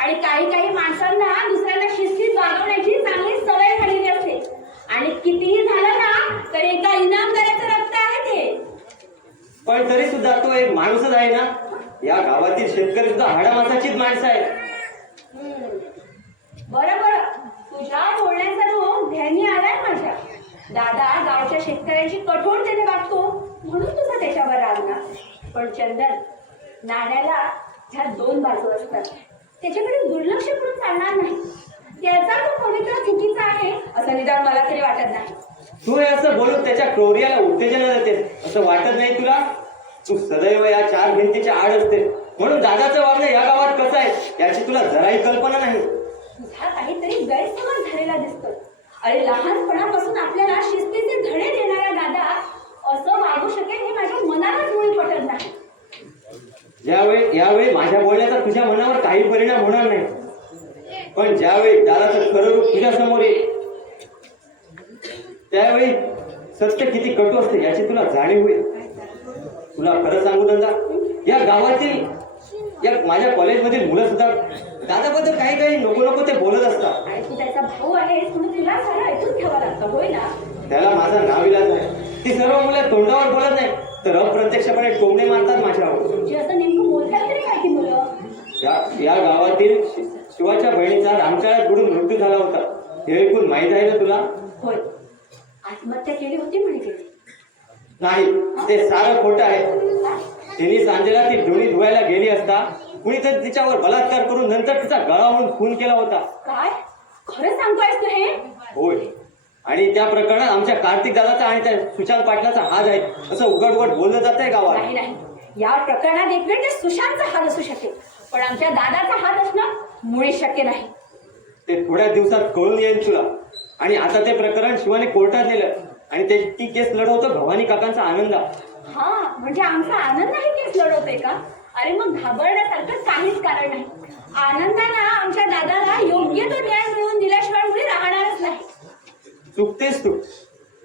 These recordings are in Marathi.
आणि काही काही माणसांना दुसऱ्यांना शिस्तीत वागवण्याची चांगली सवय झालेली असते आणि कितीही झालं ना तरी एका इनामदाराचं रक्त आहे ते. पण तरी सुद्धा तो एक माणूसच आहे ना. या गावातील शेतकरी सुद्धा हाडामासाचीच माणसं आहेत. बरं तुझ्या बोलण्याचा रोग ध्यानी आलाय माझ्या. दादा गावच्या शेतकऱ्यांची कठोरतेने वागतो म्हणून तुझा त्याच्यावर राग ना. पण चंदन, नाण्याला ह्या दोन बाजू असतात. त्याच्याकडे दुर्लक्ष करून चालणार नाही. त्याचा तो पवित्र चुकीचा आहे असं निदान मला तरी वाटत नाही. तू हे असं बोलून त्याच्या क्रोर्याला उत्तेजन देतेस असं वाटत नाही तुला? तू सदैव या चार भिंतीच्या आड असते म्हणून दादाचं वागणं या गावात कसं आहे याची तुला जराही कल्पना नाही. तुझा काहीतरी गैरसमज झालेला दिसतो. अरे लहानपणापासून आपल्याला शिस्तीचे धडे देणारा दादा असं वागू शकेल हे माझ्या मनालाच मुळी पटत नाही. यावेळी माझ्या बोलण्याचा तुझ्या मनावर काही परिणाम होणार नाही. पण ज्यावेळी दादाचं खरं रूप तुझ्या समोर येईल त्यावेळी सत्य किती कटू असते याची तुला जाणीव होईल. तुला खरं सांगू नंदा, या गावातील या माझ्या कॉलेजमधील मुलं सुद्धा दादाबद्दल काही नको ते बोलत असतात. आणि तू त्याचा भाऊ आहेस म्हणून तुला सारं ऐकून घ्यावं लागतं होय ना. त्याला माझा नाविलाज आहे. ती सर्व मुलं तोंडावर बोलत नाही तर अप्रत्यक्षपणे टोमणे मारतात माझ्यावर. म्हणजे असं नेमकं बोलतात तरी काय ती मुलं? या गावातील शिवाच्या बहिणीचा रामचाळ्यात बुडून मृत्यू झाला होता हे ऐकून माहित आहे ना तुला? होय, आत्महत्या केली होती म्हणे. नाही, ते सारं खोटं आहे. तिने सांजेला ती डोळी धुवायला गेली असता कुणीतरी तिच्यावर बलात्कार करून नंतर तिचा गळावून खून केला होता. काय खरं सांगतोयस तू हे? होय, आणि त्या प्रकरणात आमच्या कार्तिक दादाचा आणि त्या सुशांत पाटलाचा हात आहे असं उघड बोललं जात आहे गावात. नाही, या प्रकरणात एक वेळ सुशांतचा हात असू शकेल पण आमच्या दादाचा हात असणं मुळी शक्य नाही. ते थोड्या दिवसात कळून येईल तुला. आणि आता ते प्रकरण शिवाने कोर्टात नेलं आणि ती केस लढवतो भवानी काकांचा आनंद. हा, म्हणजे आमचा आनंद आहे केस लढवतोय का? अरे मग घाबरण्यासारखं काहीच कारण नाही. आनंदानं आमच्या दादाला योग्य तो न्याय मिळवून दिल्याशिवाय मुळे राहणारच नाही. चुकतेस तू.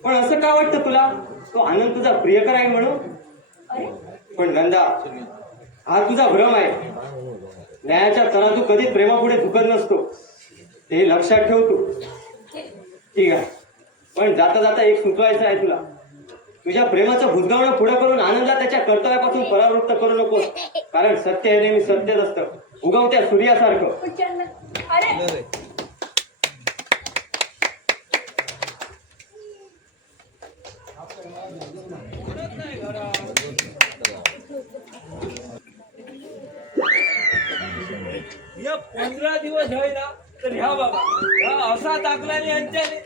पण असं का वाटतं तुला? तो आनंद तुझा प्रियकर आहे म्हणून? अरे पण नंदा, हा तुझा भ्रम आहे. न्यायाच्या तराजू कधी प्रेमापुढे झुकत नसतो हे लक्षात ठेव तू. ठीक आहे, पण जाता जाता एक सुचवायचं आहे तुला. तुझ्या प्रेमाचं भुजगावणं पुढे करून आनंदला त्याच्या कर्तव्यापासून परावृत्त करू नकोस. कारण सत्य हे नेहमी सत्यच असतं, उगवत्या सूर्यासारखं. अरे या 15 दिवस आहे ना तर ह्या बाबा ह्या असा दाखला यांच्याने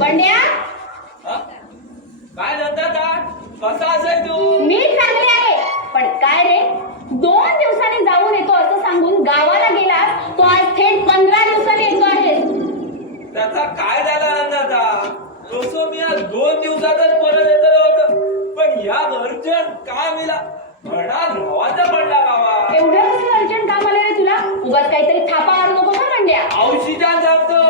बंड्या, काय म्हणतात? कसा असेल तू? मी चांगले आहे. पण काय रे, 2 दिवसांनी जाऊन येतो असं सांगून गावाला गेलास तो आज थेट 15 दिवसांनी येतो आहे. त्याचा काय झाला अंदाजा? तसं मी आज 2 दिवसातच परत येतो होतं पण या अर्जंट काम मिला घडा भावाचा पडला गावा. एवढं कसं अर्जंट काम आलं रे तुला? उगाच काहीतरी थापा मारू नको ना बंड्या. औषधा सांगतो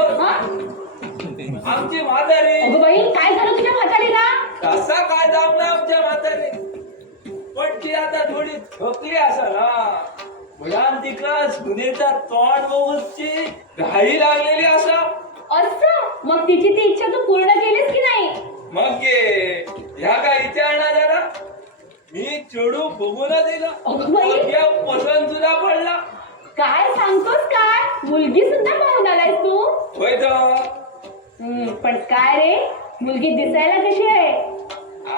आमची म्हातारी. अगं बाई, काय झालं तुझ्या म्हातारीला? कसा काय दाबला आमच्या म्हातारी? पण ती आता थोडी थकली असं ना. मुलां तिकडं सुनेचा तोंड बघूची घाई लागलेली असं. मग तिची ती इच्छा तू पूर्ण केलीस की नाही? मग ह्या काय इथे आणा जरा मी चढू बघून दिला. अगं बाई. पसंत सुद्धा पडला. काय सांगतोस काय? मुलगी सुद्धा पाहून आलायस तू? होय तर. पण काय रे, मुलगी दिसायला कशी आहे?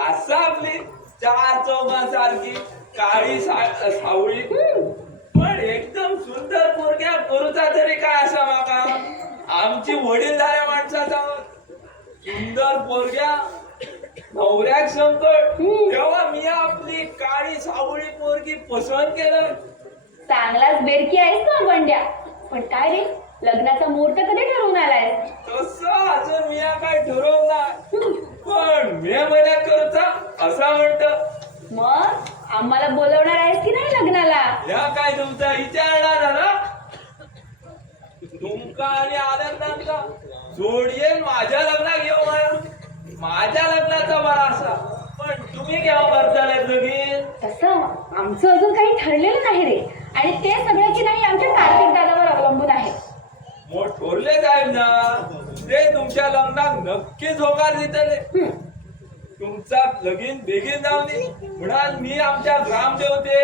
असं आपली 4 चौघांसारखी काळी सावळी पण एकदम सुंदर पोरग्या करूचा तरी काय असा माका आमची वडीलधाऱ्या माणसाचा सुंदर पोरग्या नवऱ्याक संकट तेव्हा मी आपली काळी सावळी पोरगी पसंत केलं. चांगलाच बेरकी आहेस ना बंड्या. पण काय रे, लग्नाचा मुहूर्त कधी ठरवून आलाय? तसं अजून मी काय ठरवलं नाही पण मे महिन्यात करूचा असं म्हणत. मग आम्हाला बोलवणार आहेस की नाही लग्नाला? या काय तुमचा विचारणार झाला तुमका आणि आनंदांका जोडीन माझ्या लग्नात घेऊ माझ्या लग्नाचा बरा असा पण तुम्ही केव्हा करताय लगीन? तसं आमचं अजून काही ठरलेलं नाही रे, आणि ते सगळं की नाही आमच्या कार्तिक दादावर अवलंबून आहे. मग ठरले साहेब ना ते तुमच्या लग्नात नक्कीच होकार देतले. तुमचा लगीन बेगीन जाऊ दे म्हणून मी आमच्या ग्रामदेवते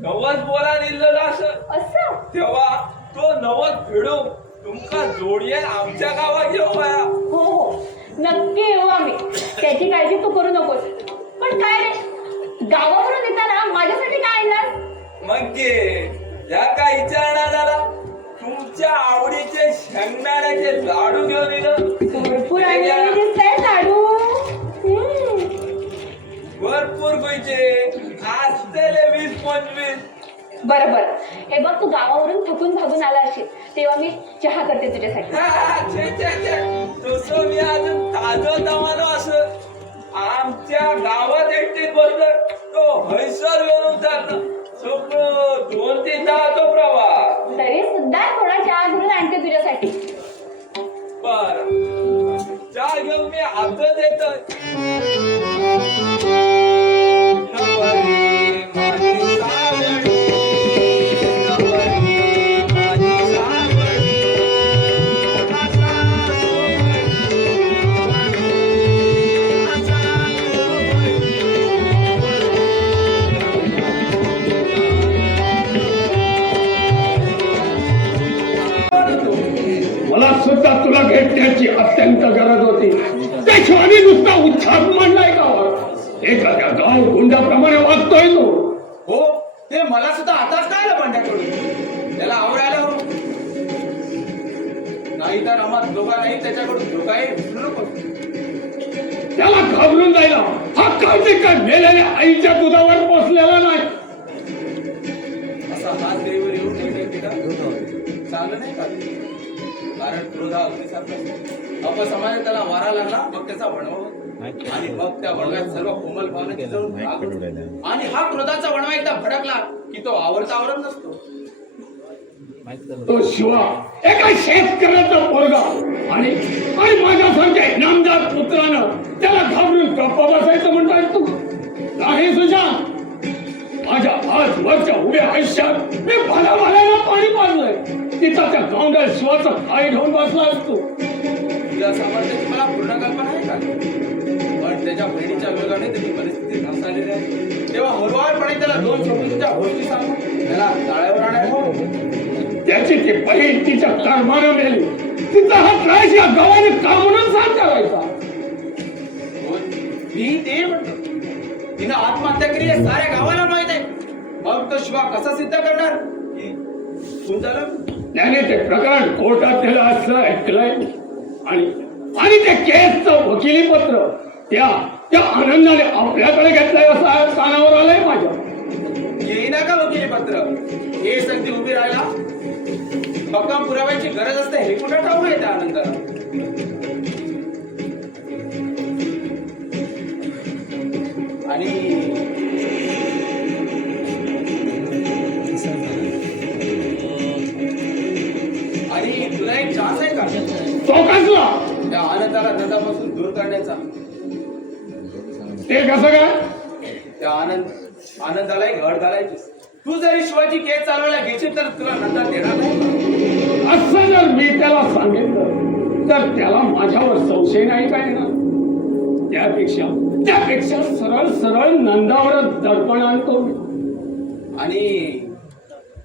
नवस बोला निघलेला असं तेव्हा तो नवस फेडून तुमका जोडीन आमच्या गावात येऊ बाया. हो हो नक्की येऊ आम्ही, त्याची काळजी तू करू नकोस. पण काय रे, गावावरून येताना माझ्यासाठी काय आणणार? मग या काय विचारणार झाला तुमच्या आवडीचे शेंगदाण्याचे लाडू घेऊन येणं भरपूर आणलेले दिसतायत लाडू. भरपूर पैसे असलेले 20-25. बरं बरं, हे बघ तू गावावरून थकून भागून आला असेल तेव्हा मी चहा करते तुझ्यासाठी. तसं मी अजून ताजं तवानो असं आमच्या गावात एकटीत बसलो तो हैसर घेऊन जात सगळं 2-3 तास प्रवास. तरी सुद्धा थोडा चहा घेऊन आणते तुझ्यासाठी. बर चहा घेऊन मी हातच येतोय. मला सुद्धा तुला भेटण्याची अत्यंत गरज होती. त्याशिवाय नुसता उच्छाद मांडलाय गावात. एखाद्या गाव गुंडाप्रमाणे वागतोय तो. हो ते मला सुद्धा आताच कळलं पांड्याकडून. त्याला आवडायला हवं, नाहीतर आम्हाला दोघांनाही त्याच्याकडून धोकाही विसरू नको. त्याला घाबरून जायला हा काळजी काय मेलेल्या आईच्या दुधावर पोचलेला नाही. असा हात देवीवर येऊन निर्णय केला चांगलं नाही का? कारण क्रोध हा अग्नीसारखा अपसमाजात त्याला वारा लागला मग त्याचा वणवा आणि मग त्या वणव्यात सर्व कोमल भावना चिजवून राग होतो. आणि हा क्रोधाचा वणवा एकदा भडकला की तो आवरता आवरत नसतो. तो शिवा एका शेतकऱ्याचा पोरगा आणि माझ्यासारख्या इनामदार पुत्रानं त्याला घाबरून गप्पा बसायचं म्हणताय तू? नाही सुशांत, माझ्या आजवरच्या उभ्या आयुष्यात मी भाला पाणी पाजलंय. तिथं त्या गावंडळ शिवाचं काय घेऊन बसला असतो. तुझ्या सामर्थ्याची मला पूर्ण कल्पना आहे का? पण त्याच्या बहिणीच्या वेगाने त्याची परिस्थिती ढासळलेली आहे. तेव्हा हळूवारपणे त्याला 2 छोटीच्या गोष्टी सांगून त्याला ताळ्यावर आणायला हवं. त्याची ती बहीण तिच्या कर्मानं मेली. तिचा हा त्रास या गावाने का म्हणून सहन करायचा? मी ते म्हणतो तिनं आत्महत्या केली हे साऱ्या गावाला माहित आहे. मग तो शिवा कसा सिद्ध करणार? झालं त्याने ते प्रकरण कोर्टात दिलं असं ऐकलंय. आणि ते केसचं वकिली पत्र त्या आनंदाने आपल्याकडे घेतलंय असं कानावर आलंय माझ्या. येईना का वकिली पत्र? हे संधी उभी राहायला भक्कम पुराव्याची गरज असते हे कुठं ठाऊक आहे त्या आनंदाला? आणि तुला एक चान्स आहे का तो कसला? त्या आनंदाला नंदापासून दूर करण्याचा? ते कसं काय? त्या आनंदाला एक अड घालायची. तू जरी शिवाची केस चालवायला घेशील तर तुला नंदा देणार नाही. असं जर मी त्याला सांगितलं तर त्याला माझ्यावर संशय नाही काय ना? त्यापेक्षा सरळ नंदावरच दडपण आणतो. आणि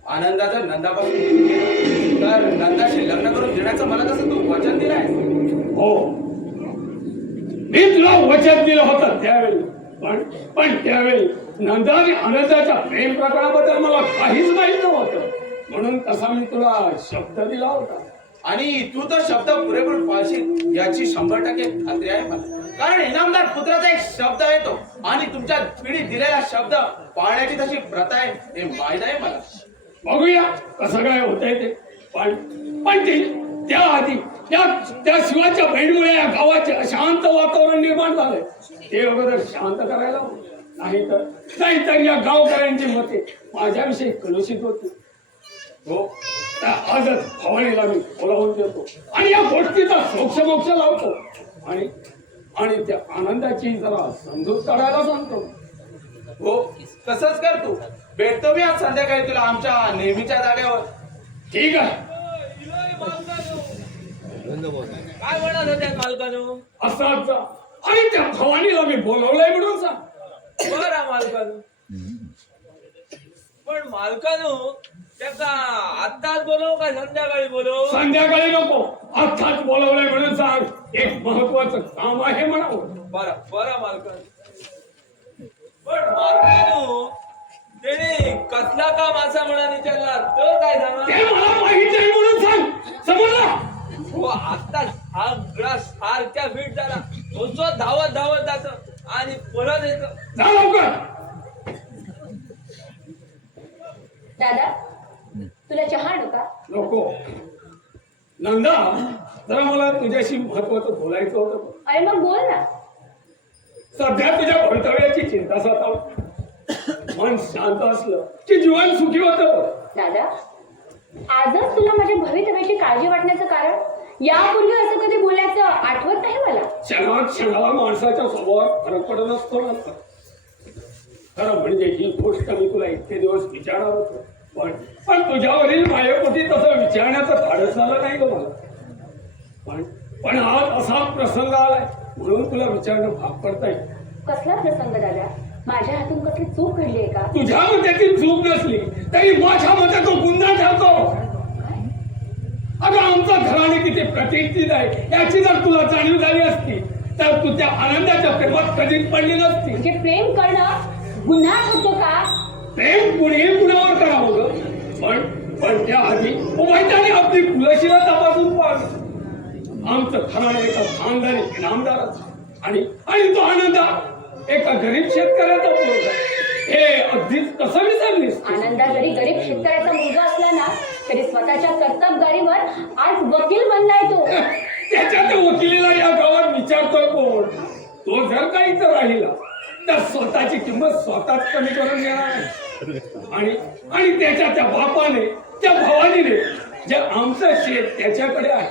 आनंदा जर नंदापासून तर नंदाशी लग्न करून देण्याचं मला तसं तू वचन दिलंय. हो, मी तुला वचन दिलं होतं त्यावेळी. पण त्यावेळी नंदा आणि आनंदाच्या प्रेम प्रकरणाबद्दल मला काहीच माहित नव्हतं. म्हणून तसा मी तुला शब्द दिला होता. आणि तू तर शब्द पुरेपूर पाळशील याची 100% खात्री आहे मला. कारण इनामदार पुत्राचा एक शब्द आहे तो, आणि तुमच्या पिढी दिलेला शब्द पाळण्याची तशी प्रथा आहे हे माहीत आहे मला. बघूया कसं काय होतंय ते. पण ते त्याआधी त्या शिवाच्या बहिणीमुळे या गावाचे अशांत वातावरण निर्माण झालंय. ते अगोदर शांत करायला. नाहीतर या गावकऱ्यांची मते माझ्याविषयी कलुषित होती. हो, त्या आजच भवानीला मी बोलावून देतो आणि या गोष्टीचा सोक्ष लावतो आणि त्या आनंदाची जरा समजूत काढायला सांगतो. हो तसंच कर तू. भेटतो मी आज संध्याकाळी तुला आमच्या नेहमीच्या जागेवर. ठीक आहे. काय म्हणत होत्या मालकानो? असाच आणि त्या भवानीला मी बोलवलंय म्हणून सांग. बरं मालकानो. पण मालकानो त्याचा आत्ताच बोलव का संध्याकाळी बोलव? संध्याकाळी नको, आत्ताच बोलवलंय म्हणून सांग. एक महत्वाचं काम आहे म्हणावं. बरं मालकानो. पण मालकानो त्याने कसला काम असा म्हणा विचारला तर काय सांगा? ते मला माहित आहे म्हणून सांग. समजलं? हो आत्ताच हा ग्लास सारख्या फिट झाला. तो धावत जात आणि परत येतो. जा लवकर. दादा तुला चहा आणू का? नको. नंदा, जरा मला तुझ्याशी महत्वाचं बोलायचं होतं. अरे मग बोल ना. सध्या तुझ्या भवितव्याची चिंता सतावते. मन शांत असलं की जीवन सुखी होतं. दादा आजच तुला माझ्या भवितव्याची काळजी वाटण्याचं कारण? यापूर्वी असं कधी बोलायचं आठवत नाही मला. क्षणाला माणसाच्या स्वभावात फरक पडत असतो नंतर. खरं म्हणजे ही गोष्ट मी तुला इतके दिवस विचारणार होतो, पण तुझ्यावरील मायेपोटी तसं विचारण्याचं धाडस झालं नाही ग मला. पण आज असा प्रसंग आलाय म्हणून तुला विचारणं भाग पडता येईल. कसला प्रसंग दादा? माझ्या हातून कसली चूक घडली आहे का? तुझ्या मतेतील चूक नसली तरी माझ्या मते तो गुन्हा ठरतो. अगं आमचं घराणे किती प्रतिष्ठित आहे याची जर तुला जाणीव झाली असती तर तू त्या आनंदाच्या प्रेमात कधीच पडली नसती. म्हणजे प्रेम करणं गुन्हा होतो का? प्रेम कुणीही कुणावर करावं ग, पण त्याआधी उभयताने आपली कुलशीला तपासून पाहावी. आमचं घराणे एका खानदानी इनामदाराचं आणि तो आनंद एका गरीब शेतकऱ्याचा पोरगा. हे अगदीच कसं विसरलीस? आनंदा जरी गरीब शेतकऱ्याचा मुलगा असला ना तरी स्वतःच्या कर्तबगारीवर आज वकील बनलाय तो. त्याच्या त्या वकिलीला या गावात विचारतोय कोण? तो जर काही तर राहिला तर स्वतःची किंमत स्वतःच कमी करून घेणार आहे. आणि त्याच्या त्या बापाने त्या भवानीने जे आमचं शेत त्याच्याकडे आहे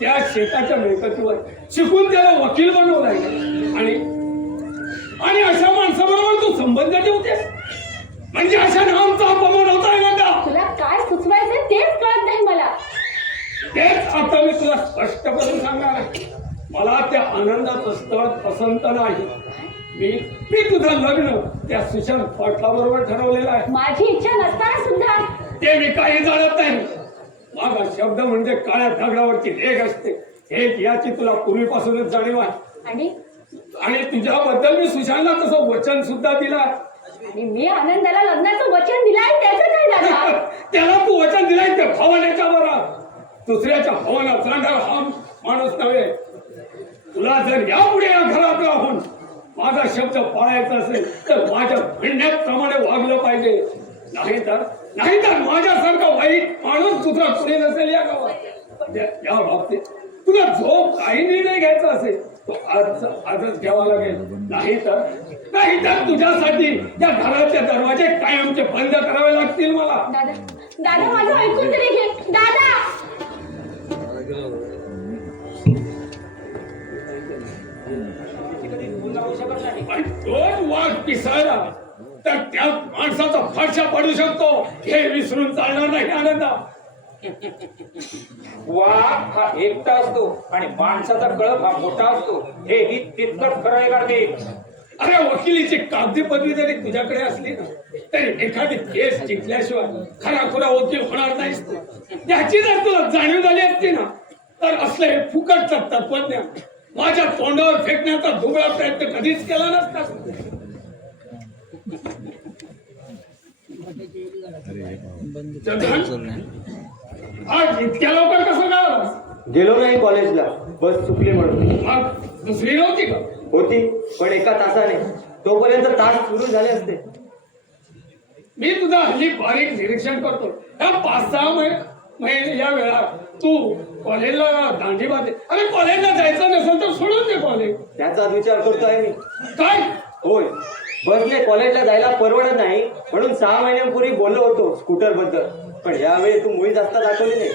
त्या शेताच्या मिळकतीवर शिकून त्याला वकील बनवलाय. आणि अशा माणसाबरोबर तू संबंध ठेवतेस म्हणजे अशा नामचा अपमान होत आहे का? तुला काय सुचवायचं तेच कळत नाही मला. तेच आता मी तुला स्पष्ट करून सांगणार आहे. मला त्या आनंदाचं स्थळ पसंत नाही. मी तुझं लग्न त्या सुशांत पाटलाबरोबर ठरवलेलं आहे. माझी इच्छा नसताना सुद्धा ते मी काही जाणत नाही. माझा शब्द म्हणजे काळ्या दगडावरची रेग असते हे याची तुला पूर्वीपासूनच जाणीव आहे. आणि तुझ्याबद्दल मी सुशांतला तसं वचन सुद्धा दिलं. आणि मी आनंदाला लग्नाचं वचन दिलंय त्याचं काय दादा? त्याला तू वचन दिलाय त्या भवानीच्या बरोबर. दुसऱ्याच्या भवनात जाणार हा माणूस नव्हे. तुला जर यापुढे या घरात राहून माझा शब्द पाळायचा असेल तर माझ्या म्हणण्याप्रमाणे वागलं पाहिजे. नाहीतर माझ्यासारखा वाईट माणूस दुसरा पुढे नसेल या गावात. या बाबतीत तुला जो काही निर्णय घ्यायचा असेल तो आजच घ्यावा लागेल. नाहीतर तुझ्यासाठी या घराचे दरवाजे कायमचे बंद करावे लागतील मला. दादा माझं ऐकून तरी घे दादा. पण दोन वाघ पिसाळला तर त्या माणसाचा फडशा पडू शकतो हे विसरून चालणार नाही. आनंदा, वाघ हा एकटा असतो आणि माणसाचा कळप हा मोठा असतो हेही तितकंच खरं आहे कार्तिक. अरे वकिलीची कागदी पदवी जरी तुझ्याकडे असली ना तरी एखादी केस जिंकल्याशिवाय खराखुरा वकील होणार नाहीस. याची जर तुला जाणीव झाली असती ना तर असले फुकटचं तत्वज्ञान माझ्या तोंडावर फेकण्याचा दुबळा प्रयत्न कधीच केला नसता. आज इतक्या लवकर कसं गावास? गेलो नाही कॉलेजला, बस चुकली म्हणून. मग दुसरी नव्हती का? होती, पण एका तासाने. तोपर्यंत तास सुरू झाले असते. मी तुझा हल्ली बारीक निरीक्षण करतो. या 5-6 महिने या वेळा तू कॉलेजला दांडी बांधे. अरे कॉलेजला जायचं नसेल तर सोडून दे कॉलेज. त्याचाच विचार करतोय मी. काय? होय, बसने कॉलेजला जायला परवडत नाही म्हणून 6 महिन्यांपूर्वी बोललो होतो स्कूटर बद्दल, पण यावेळी तू मुळी जास्त दाखवली नाही.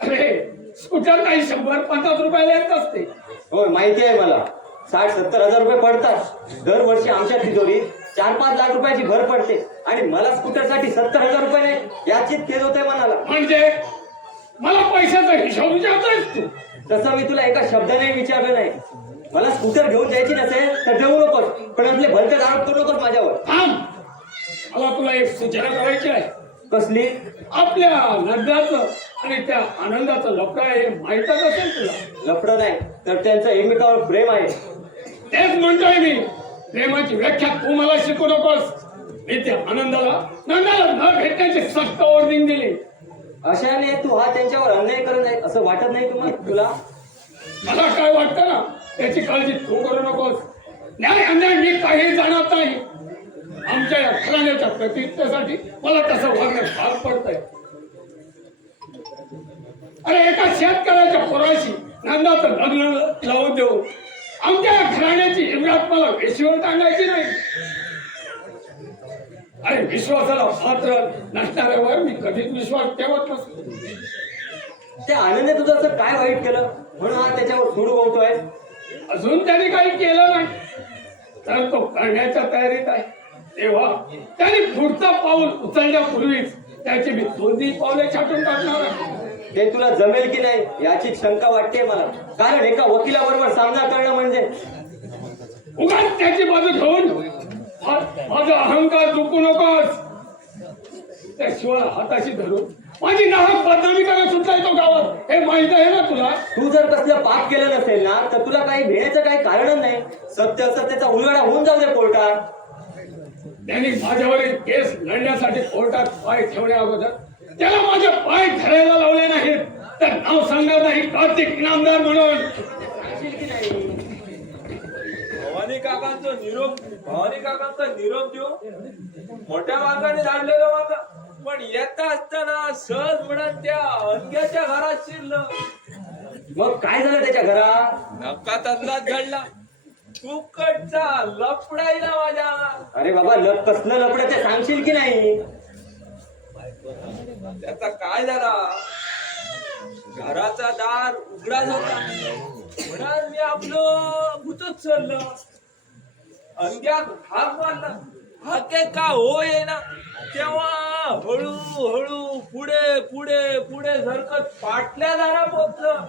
अरे स्कूटर काही 100-50 रुपयाला येत असते. होय माहिती आहे मला. 60-70 हजार रुपये पडतात. दरवर्षी आमच्या तिजोरीत 4-5 लाख रुपयाची भर पडते आणि मला स्कूटरसाठी 70 हजार रुपये नाही याचीच खेद होते मनाला. म्हणजे मला पैशाचा हिशोब विचारतोयस तू? तसं मी तुला एका शब्दाने विचारलं नाही. मला स्कूटर घेऊन द्यायची नसेल तर देऊ नकोस, पण आपले भलते आरोप करू नकोस माझ्यावर. थांब, मला तुला एक सूचना करायची आहे. कसली? आपल्या लग्नाचं आणि त्या आनंदाचं लफडं आहे माहीतच असेल तुला. लफडं नाही तर त्यांचं एकमेकावर प्रेम आहे. तेच म्हणतोय मी. प्रेमाची व्याख्या तू मला शिकू नकोस. मी त्या नंदाला न भेटण्याची सक्त वॉर्निंग दिली. अशाने तू हा त्यांच्यावर अन्याय करत आहे असं वाटत नाही तुला? मला काय वाटतं ना त्याची काळजी तू करू नकोस. न्याय अन्याय मी काही जाणत नाही. आमच्या या घराण्याच्या प्रतिष्ठेसाठी मला तसं वागणं भाग पडतंय. अरे एका शेतकऱ्याच्या पोराशी नंदाचं लग्न लावून देऊ. आमच्या या घराण्याची इम्रात मला वेशीवर टांगायची नाही. अरे विश्वासाला पात्र नसणाऱ्यावर मी कधीच विश्वास ठेवत नसतो. त्या आनंदने तुझं असं काय वाईट केलं म्हणून हा त्याच्यावर सूड बोलतोय? अजून त्याने काही केलं नाही तर तो करण्याच्या तयारीत आहे. तेव्हा त्याने पुढचं पाऊल उचलण्यापूर्वीच त्याची मी 2 पावले छाटून टाकणार आहे. ते तुला जमेल की नाही याची शंका वाटते मला, कारण एका वकिलाबरोबर सामना करणं म्हणजे उगाच त्याची बाजू घेऊन माझा अहंकार दुखू नकोस. त्याशिवाय हाताशी धरून माझी नाहक बदनामी करत सुद्धा येतो गावात, हे माहित आहे ना तुला. तू जर कसलं पाप केलं नसेल ना तर तुला काही भेण्याचं काही कारणच नाही. सत्य असं त्याचा उलगडा होऊन जाऊ दे कोर्टात. त्यांनी माझ्यावरील केस लढण्यासाठी कोर्टात पाय ठेवण्या अगोदर त्याला माझे पाय धरायला लावले नाहीत तर नाव सांगणार नाही कार्तिक इनामदार म्हणून. भवानी काकांचा निरोप देऊ मोठ्या मार्गाने धाडलेलं माग, पण येता असताना सहज म्हणत त्या अंग्याच्या घरात शिरलं. मग काय झालं त्याच्या घरात? नका अंदाज घडला. फुकटचा लपडाईला माझ्या. अरे बाबा कसलं लपडं ते सांगशील की नाही? त्याचा काय झाला, घराचा दार उघडाच होता म्हणून मी आपलं भूतच चाललं. अंग्यात हाक मारला. हाके का हो येईना, तेव्हा हळूहळू पुढे पुढे पुढे झरकत पाटल्या दारा पोचलं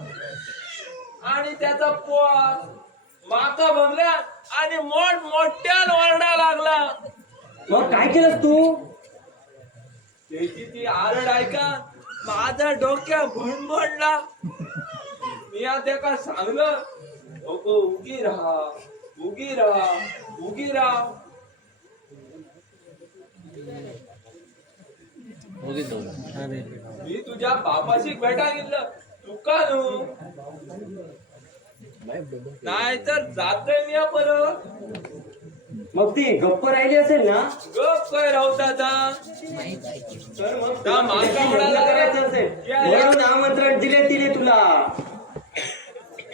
आणि त्याचा पोहा माका बघल्या आणि मोठ्यानं ओरडा लागला. मग काय केलंस तू? त्याची ती आरड ऐका माझ्या डोक्या भणभणला. मी आता का सांगलं, नको उगी राहा उगी राहा उगी राहा. मी तुझ्या बापाशी भेटा घेतलं तुका नू नाही तर जातोय मी परत. मग ती गप्प राहिली असेल ना? गप काय राहता तर मग त्या माणसा म्हणाला करायचं असेल म्हणून आमंत्रण दिले तुला.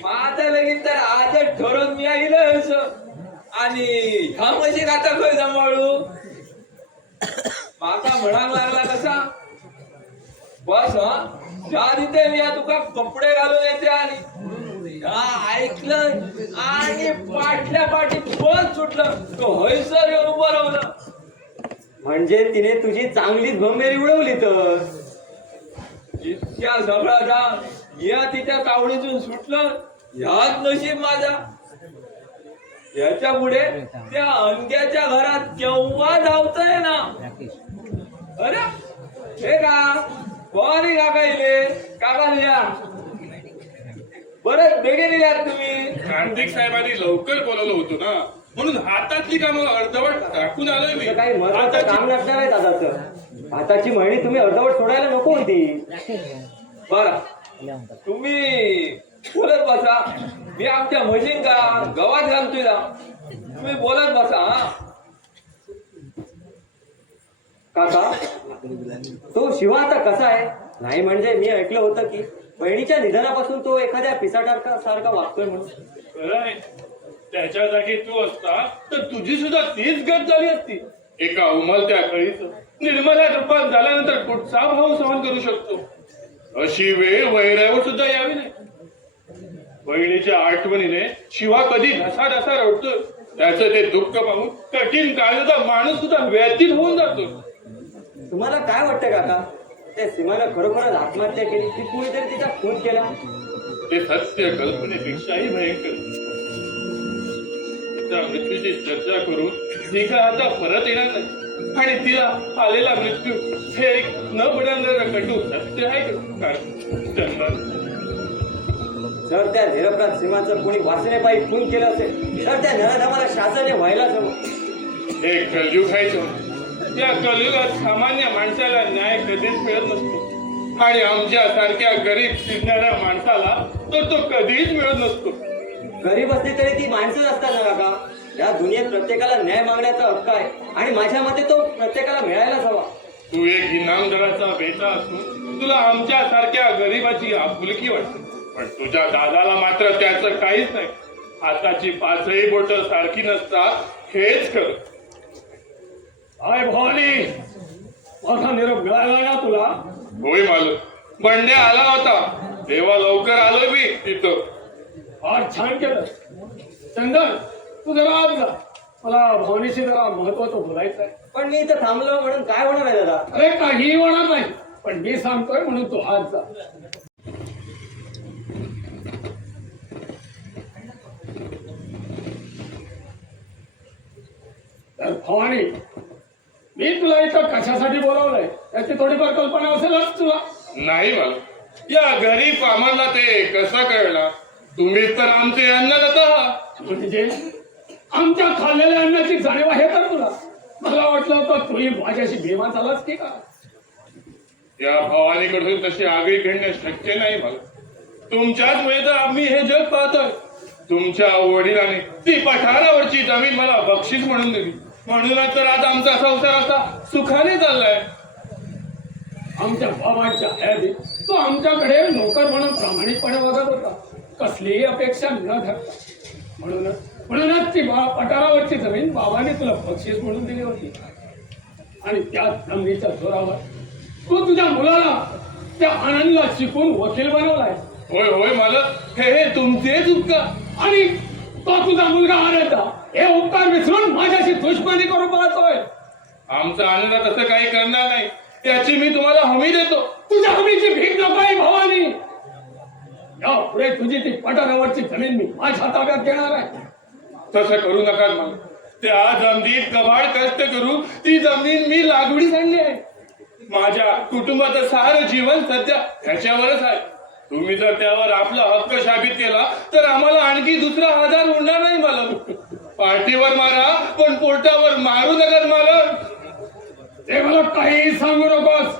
माझं लगीन तर आजच ठरवून मी आईलच आणि ह्या म्हशी खाता खय सांभाळू. माका म्हणाक लागला कसा, बस ज्या तिथे मी तुका कपडे घालून येते आणि ऐकलं आणि पाठल्या पाठीत बस सुटलं. तो हयसर येऊन उभं राहलं. म्हणजे तिने तुझी चांगलीच भंबेरी उडवली तर. इतक्या सगळा या तिच्या तावडीतून सुटलं. ह्याच नशीब माझा. याच्या पुढे त्या अंग्याच्या घरात केव्हा धावतय ना. अरे हे का बरी काका इले काका लिया बरंच बेगेने यात तुम्ही. कार्तिक साहेबांनी लवकर बोलवलं होतं ना म्हणून हातातली कामं अर्धवट टाकून आलोय मी. काही महत्वाचं काम नसणार आहे दादाचं. हाताची मळणी तुम्ही अर्धवट सोडायला नको होती. बरं तुम्ही बोलत बसा. मी आमच्या म्हशीन का गवात घालतोय ना, तुम्ही बोलत बसा. हा काका तो शिवा आता कसा आहे? नाही म्हणजे मी ऐकलं होतं की बहिणीच्या निधनापासून तो एखाद्या पिसाटारका सारखा वागतोय म्हणून. खरंय त्याच्या जागी तू असता तर तुझी सुद्धा तीच गत झाली असती. एका उमलत्या कळीच निर्मला रूपात झाल्यानंतर कुठचा भाव सहन करू शकतो. अशी वेळ वैरावर सुद्धा यावी नाही. बहिणीच्या आठवणीने शिवा कधी ढसा ढसा रडतो. त्याचं ते दुःख पाहून कठीण काळजाचा माणूस सुद्धा व्यतीत होऊन जातो. तुम्हाला काय वाटतं काका, त्या सीमानं खरोखरच आत्महत्या केली की कोणीतरी तिचा खून केला? ते सत्य कल्पनेपेक्षाही भयंकर. त्या मृत्यूची चर्चा करून ती काय आता परत येणार नाही आणि तिला आलेला मृत्यू हे एक न बदलणारं कटू सत्य आहे का? जर त्या निरपराध सीमाचं कोणी वासनेपायी खून केलं असेल तर त्या नराधमाला शासनाने व्हायलाच हवं. हे कलयुग आहे तो. या कलयुगात सामान्य माणसाला न्याय कधीच मिळत नसतो आणि आमच्या सारख्या गरीब शिकणाऱ्या माणसाला तर तो कधीच मिळत नसतो. गरीब असली तरी ती माणसंच असतात ना काका. या दुनियेत प्रत्येकाला न्याय मागण्याचा हक्क आहे आणि माझ्या मते तो प्रत्येकाला मिळायलाच हवा. तू एक इनामदाराचा बेटा असून तुला आमच्या सारख्या गरीबाची आपुलकी वाटते, पण तुझ्या दादाला मात्र त्याचं काहीच नाही. हाताची पाचही बोट सारखी नसतात हेच खरं. काय भवानी, माझा निरोप मिळाला ना तुला? होय मालक, बंड्या आला होता तेव्हा लवकर आलो मी तिथं. फार छान केलं. चंदन, तू जरा आज जा, मला भवानीशी जरा महत्वाचं बोलायचं आहे. पण मी इथं थांबलो म्हणून काय होणार आहे दादा? अरे काही होणार नाही, पण मी सांगतोय म्हणून तू आज जा. तर भवानी, मी तुला इथं कशासाठी बोलावलंय याची थोडीफार कल्पना असेलच तुला? नाही मालक, या गरीब आम्हाला ते कसं कळलं? तुम्ही तर आमचे अन्नदाता आहात. म्हणजे आमच्या खाल्लेल्या अन्नाची जाणीव आहे तर तुला? मला वाटलं तर तुम्ही माझ्याशी बेमान झालाच की का? या भवानीकडून तशी आगळी घडणे शक्य नाही मला. तुमच्याचमुळे तर आम्ही हे जग पाहतोय. तुमच्या वडिलांनी ती पठारावरची जमीन मला बक्षीस म्हणून दिली, म्हणूनच तर आज आमचा संसार असा सुखाने चाललाय. आमच्या बाबांच्या हयातीत तो आमच्याकडे नोकर म्हणून प्रामाणिकपणे वागत होता, कसलीही अपेक्षा न धरता. म्हणूनच ती पठारावरची जमीन बाबाने तुला बक्षीस म्हणून दिली होती आणि त्या जमिनीच्या जोरावर तू तुझ्या मुलाला त्या आनंदला शिकून वकील बनवलाय. होय होय मालक, हे तुमचेच उपकार. आणि तो तुझा मुलगा आनंदा हे उपकार विसरून माझ्याशी दुश्मनी करू पाहतोय. आमचा आनंद तसं काही करणार नाही याची मी तुम्हाला हमी देतो. तुझ्या हमीची भीक नकोय भवानी. यापुढे तुझी ती पठारावरची जमीन मी माझ्या ताब्यात घेणार आहे. तसं करू नका मला. त्या जमिनीत कबाड कष्ट करू ती जमीन मी लागवडीस आणली आहे. माझ्या कुटुंबाचं सारं जीवन सध्या ह्याच्यावरच आहे. तुम्ही जर त्यावर आपला हक्क साबित केला तर आम्हाला आणखी दुसरा आधार उरणार नाही मला. पाठीवर मारा पण पोटावर मारू नका मला. ते मला काही सांगू नकोस.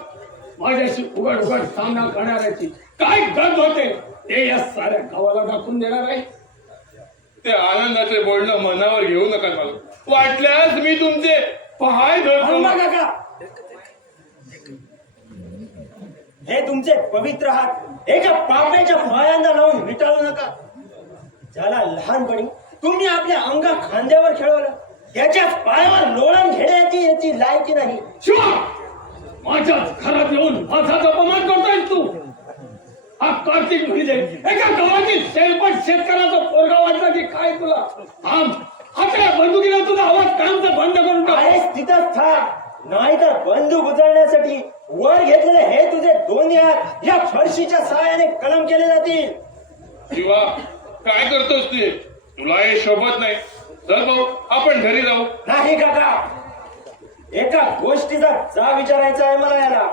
माझ्याशी उघड उघड सामना करणाऱ्याची काय गत होते ते या साऱ्या गावाला दाखवून देणार आहे. ते आनंदाचे बोलणं मनावर घेऊ नका मला. वाटल्यास मी तुमचे पाय धरतो. काका, हे तुमचे पवित्र हात एका पाप्याच्या पायांना लावून विटाळू नका. ज्याला लहानपणी तुम्ही आपल्या अंगा खांद्यावर खेळवलं त्याच्याच पायावर लोळण घेण्याची याची लायकी नाही. शिवा, माझ्याच घरात येऊन माझाच अपमान करतोय तू. हा कार्तिक म्हणजे एका गावातील शेलपट शेतकऱ्याचा पोरगा वाटला की काय तुला? आता बंदुकीला तुझा आवाज कामचं बंद करून टाक. आहेस तिथंच थांब, नाहीतर बंदूक उचलण्यासाठी वर घेतलेले हे तुझे दोन्ही हात या फरशीच्या सहाय्याने कलम केले जातील. शिवा, काय करतोस ते? तुला हे शोभत नाही. चल भाऊ, आपण घरी जाऊ. नाही काका, एका गोष्टीचा जा विचारायचा आहे मला याला.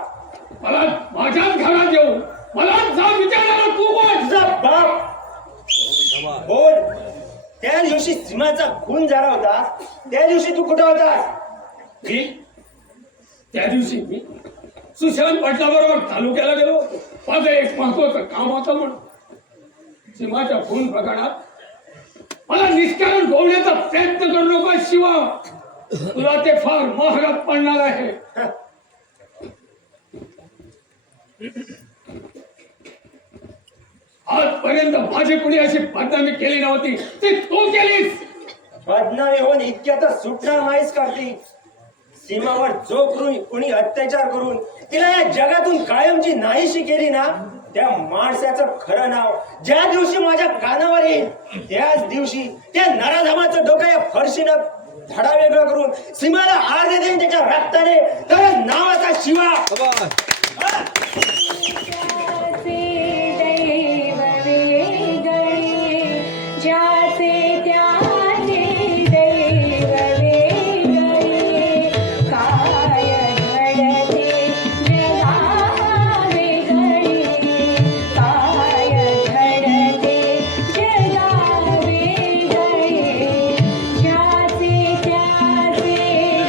मला माझ्याच घरात येऊन मला जा विचारणारा तू कोण? तुझा बाप बोल. त्या दिवशी सीमाचा खून झाला होता त्या दिवशी तू कुठं होतास? मी त्या दिवशी मी सुशांत पाटलाबरोबर तालुक्याला गेलो होतो. माझं एक महत्वाचं काम होतं म्हणून. सीमाच्या खून प्रकरणात मला निष्कारण गोवण्याचा प्रयत्न करू नका शिवा. तुला ते फार महागात पडणार आहे. आजपर्यंत माझी कुणी अशी बदनामी केली नव्हती ती तू केलीस. बदनामी होऊन इतक्यातच सुटणार नाहीस कार्तिक. सीमावर जो कुणी अत्याचार करून तिला या जगातून कायमची नाहीशी केली ना, त्या माणसाचं खरं नाव ज्या दिवशी माझ्या कानावर येईल त्याच दिवशी त्या नराधमाचं डोकं या फरशीनं धडा वेगळं करून सीमाला आर्य देईन त्याच्या रक्ताने, तर नावाचा शिवा. ज्याचे त्याचे दैव वेगळे, काय घडते जगा वेगळे, काय घडते जगा वेगळे. ज्याचे त्याचे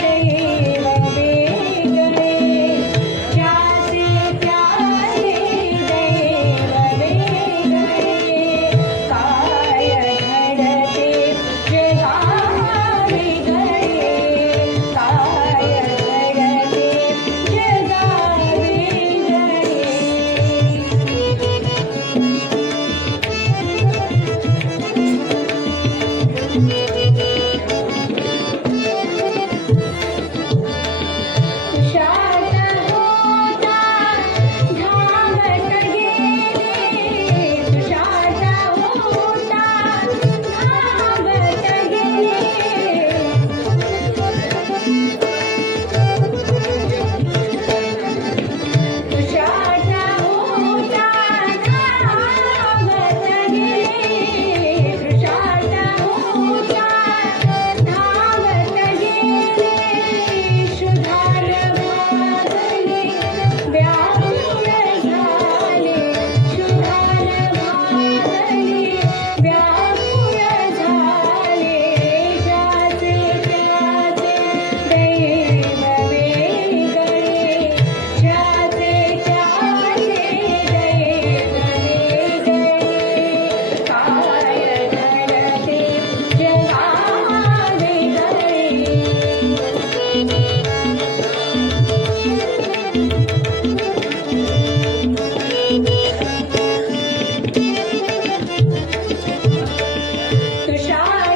दैव वेगळे, ज्याचे त्याचे दैव वेगळे, काय घडते जगा वेगळे, काय घडते जगा तुषार होता धावत गेले, तुषार होता धावत गेले. तुषार होता धावत गेले, तुषार होता धावत गेले. शुद्धार भागले व्याकुळ झाले, शुद्धार भागले व्याकुळ झाले. ज्याचे त्याचे दैव वेगळे, ज्याचे त्याचे दैव वेगळे, काय घडते जगा वेगळे. तुषार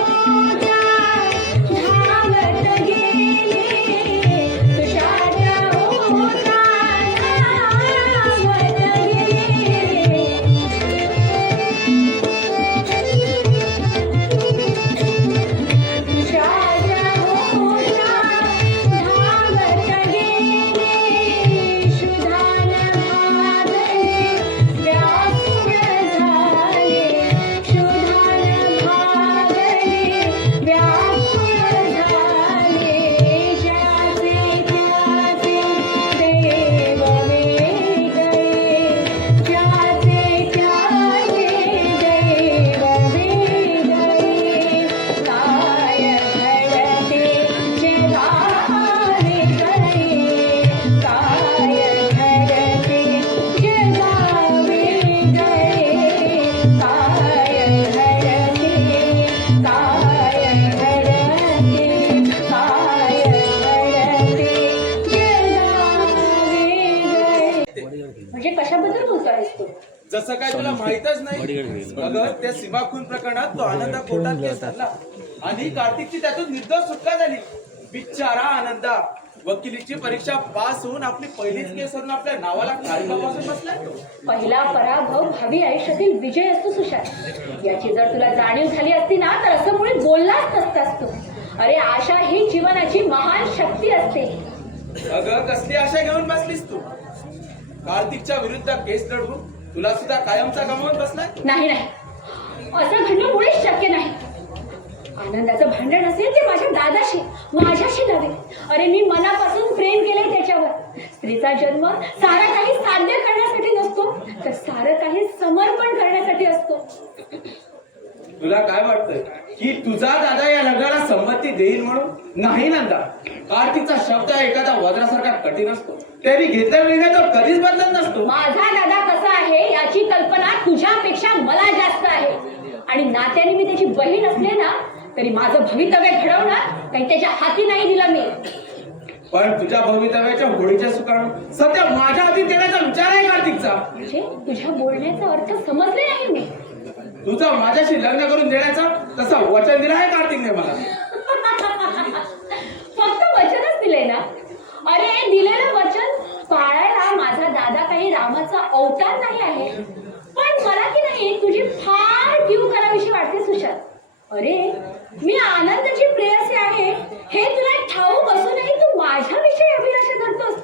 होता धावत गेले, तुषार होता धावत गेले. तुषार होता धावत गेले, शुद्धार भागले व्याकुळ झाले, शुद्धार भागले व्याकुळ झाले. ज्याचे त्याचे दैव वेगळे, ज्याचे त्याचे दैव वेगळे, काय घडते जगा वेगळे, काय घडते जगा वेगळे, काय घडते, काय घडते, काय घडते जगा वेगळे. म्हणजे कशाबद्दल बोलतोयस तू? जसं काय तुला माहितच नाही. अगं त्या सीमा खून प्रकरणात तो आनंदा कोर्टात केस धरला आणि कार्तिकची त्यातून निर्दोष सुटका झाली. बिचारा आनंदा वकिलीची परीक्षा पास होऊन आपली पहिलीच केस हरून आपल्या नावाला काळीपासून बसलाय. पहिला पराभव भावी आयुष्यातील विजय असतो सुशांत. याची जर तुला जाणीव झाली असती ना तर असं मुळे बोललाच नसतास तू. अरे आशा ही जीवनाची महान शक्ती असते. अगं कसली आशा घेऊन बसलीस तू? कार्तिकच्या विरुद्ध केस लढवून तुला सुद्धा कायमचा गमावून बसलाय. नाही नाही, असं घडणं मुळीच शक्य नाही. आनंदाचं भांडण असेल ते माझ्या दादाशी, माझ्याशी नव्हे. अरे मी मनापासून प्रेम केलंय त्याच्यावर. स्त्रीचा जन्म सारा काही साध्य करण्यासाठी नसतो, तर सारं काही समर्पण करण्यासाठी असतो. तुला काय वाटतंय की तुझा दादा या लग्नाला संमती देईल म्हणून? नाही नंदा, कार्तिकचा शब्द एखादा वज्रासारखा कठीण असतो. तरी घेतला निर्णय तो कधीच बदलत नसतो. माझा दादा कसा आहे याची कल्पना तुझ्यापेक्षा मला जास्त आहे. आणि नात्याने मी त्याची बहीण असले ना तरी माझं भवितव्य घडवणार काही त्याच्या हाती नाही दिलं मी. पण तुझ्या भवितव्याच्या होळीच्या सुकाळून सध्या माझ्या हाती देण्याचा विचार आहे कार्तिकचा. म्हणजे तुझ्या बोलण्याचा अर्थ समजले नाही मी. तुझा माझ्याशी लग्न करून देण्याचा तसा वचन दिला आहे कार्तिकने मला. फक्त वचनच दिले ना? अरे दिलेलं वचन पाळायला माझा दादा काही रामाचा अवतार नाही आहे. पण मला की नाही तुझी फार जीव करावीशी वाटते सुशांत. अरे मी आनंदाची प्रेयसी आहे हे तुला ठाऊक असूनही तू माझ्याविषयी अभिलाषा करतोस.